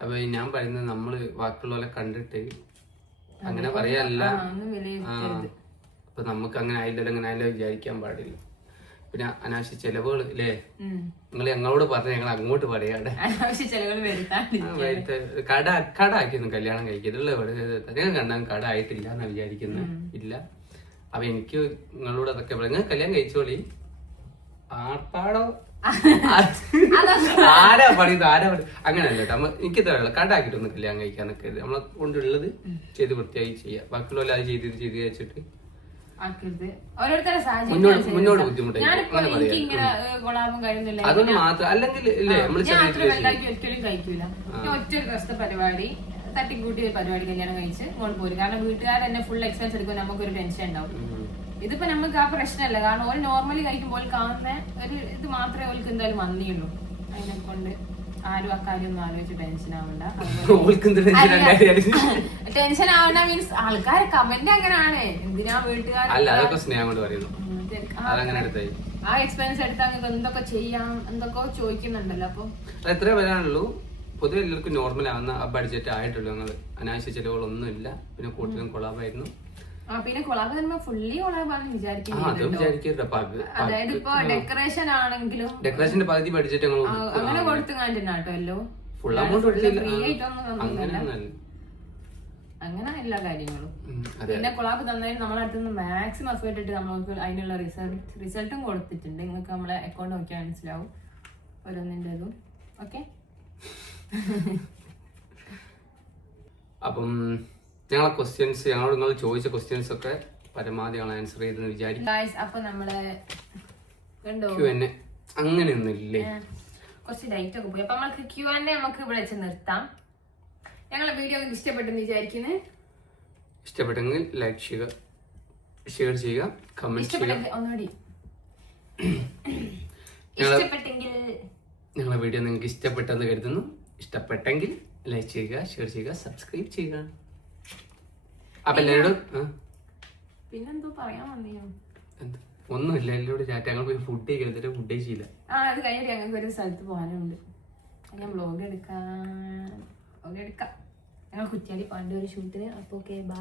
അപ്പൊ ഞാൻ പറയുന്നത് നമ്മള് ബാക്കിയുള്ളവരെ കണ്ടിട്ട് അങ്ങനെ പറയല്ല. അപ്പൊ നമുക്ക് അങ്ങനെ ആയില്ലല്ലോ അങ്ങനെ ആയില്ലോ വിചാരിക്കാൻ പാടില്ല. പിന്നെ അനാവശ്യ ചെലവുകൾ ഇല്ലേ, നിങ്ങൾ ഞങ്ങളോട് പറഞ്ഞ ഞങ്ങൾ അങ്ങോട്ട് പറയാടെ കട ആക്കിയൊന്നും കല്യാണം കഴിക്കരുത്. നിങ്ങൾ കണ്ടാൽ കട ആയിട്ടില്ല എന്നാ വിചാരിക്കുന്നത്. ഇല്ല. അപ്പൊ എനിക്ക് നിങ്ങളോട് അതൊക്കെ പറയാം. നിങ്ങൾ കല്യാണം കഴിച്ചോളി. ആർപ്പാടോ ആരാ പറയുന്നത് അങ്ങനെയല്ല കേട്ടോ. എനിക്ക് ഇത്രയുള്ള കട ആക്കിയിട്ടൊന്നും കല്യാണം കഴിക്കാന്നൊക്കെ നമ്മളെ കൊണ്ടുള്ളത് ചെയ്ത് വൃത്തിയായി ചെയ്യാം. ബാക്കിയുള്ള അത് ചെയ്ത് വെച്ചിട്ട് മുന്നോട്ട് ബുദ്ധിമുട്ടായി അതൊന്നും മാത്രം. അല്ലെങ്കിൽ ഒറ്റ ദിവസത്തെ പരിപാടി തട്ടിക്കൂട്ടി പരിപാടി കല്യാണം കഴിച്ച് കൊണ്ട് പോരും. കാരണം വീട്ടുകാർ തന്നെ ഫുൾ എക്സ്പെൻസ് എടുക്കും, നമുക്കൊരു ടെൻഷൻ ഉണ്ടാവും. ഇതിപ്പോ നമുക്ക് ആ പ്രശ്നമല്ല. കാരണം ഓൾ നോർമലി കഴിക്കുമ്പോൾ കാണുന്ന ഒരു ഇത് മാത്രമേ ഓൾക്ക് എന്തായാലും വന്നിയുള്ളൂ. അതിനെ കൊണ്ട് ആരും ആ കാര്യം ഒന്നും ആലോചിച്ച് ടെൻഷൻ ആവണ്ട. ടെൻഷൻ ആവണ്ട മീൻസ് ആൾക്കാരെ കമന്റ് അങ്ങനെയാണ്. എന്തിനാ വീട്ടുകാർ ആ എക്സ്പെൻസ് എടുത്ത് അങ്ങ് എന്തൊക്കെ ചെയ്യാം എന്തൊക്കെ ചോദിക്കുന്നുണ്ടല്ലോ. അപ്പൊ എത്ര വരാനുള്ളൂ? പൊതുവെ എല്ലാവർക്കും നോർമൽ ആവുന്ന ബഡ്ജറ്റ് ആയിട്ടുള്ളൂ. ഞങ്ങൾ അനാവശ്യ ചെലവുകളൊന്നും ഇല്ല. പിന്നെ കൂടുതലും കൊളാബായിരുന്നു. പിന്നെ കൊളാബ് വരുമ്പോ ഫുള്ളി കൊളാബാന്ന് വിചാരിക്കുന്നത്. അതായത് ഇപ്പൊ ഡെക്കറേഷൻ ആണെങ്കിലും ഡെക്കറേഷന്റെ പകുതി ബഡ്ജറ്റ് അങ്ങനെ കൊടുത്തു കാണിട്ടോ. ഫുൾ അമൗണ്ട് ഫ്രീ ആയിട്ടൊന്നും അങ്ങനെ എല്ലാ കാര്യങ്ങളും. പിന്നെ കൊളാബ് തന്നതിന് നമ്മളെ അടുത്തുനിന്ന് മാക്സിമം എഫേർട്ട് ഇട്ട് നമുക്ക് അതിനുള്ള റിസൾട്ടും കൊടുത്തിട്ടുണ്ട്. നിങ്ങൾക്ക് നമ്മളെ അക്കൗണ്ട് നോക്കിയാൽ മനസ്സിലാവും ഓരോന്നിൻ്റെതും. ഓക്കെ. അപ്പം ഞങ്ങളെ ക്വസ്റ്റ്യൻസ് ഞങ്ങളോട് നിങ്ങൾ ചോദിച്ച ക്വസ്റ്റ്യൻസ് ഒക്കെ പരമാവധി ഞങ്ങൾ ആൻസർ ചെയ്തെന്ന് വിചാരിക്കും. അപ്പൊ നമ്മളെ അങ്ങനെയൊന്നും ഇല്ലേ, കുറച്ച് ലൈറ്റ് ഒക്കെ പോയി. അപ്പൊ നമ്മൾക്ക് Q&A നമുക്ക് ഇവിടെ വെച്ച് നിർത്താം. ഞങ്ങളെ വീഡിയോ ഇഷ്ടപ്പെട്ടെന്ന് വിചാരിക്കുന്നത്. ഇഷ്ടപ്പെട്ടെങ്കിൽ ലൈക്ക് ചെയ്യുക, ഷെയർ ചെയ്യുക, കമന്റ് ചെയ്യുക. ഒന്നുകൂടി ഞങ്ങളെ വീഡിയോ നിങ്ങൾക്ക് ഇഷ്ടപ്പെട്ടെന്ന് കരുതുന്നു. ഇഷ്ടപ്പെട്ടെങ്കിൽ ലൈക്ക് ചെയ്യുക, ഷെയർ ചെയ്യുക, സബ്സ്ക്രൈബ് ചെയ്യുക. അപ്പൊ എല്ലാവരോടും പിന്നെന്തോ പറയാൻ വന്നിയോ? ഒന്നുമില്ല, എല്ലാവരോടും ചാറ്റ്. ഞങ്ങൾ പോയി ഫുഡ് കഴിക്കാൻ ഫുഡ് കഴിച്ചില്ല. അത് കഴിഞ്ഞിട്ട് ഞങ്ങൾക്ക് ഒരു സ്ഥലത്ത് പോകാനുണ്ട്. ഞാൻ വ്ലോഗ് എടുക്കാം. ഞങ്ങൾ കുറ്റിയാടി പോകേണ്ട ഒരു ഷൂട്ടിന്. അപ്പൊ ഓക്കെ, ബൈ.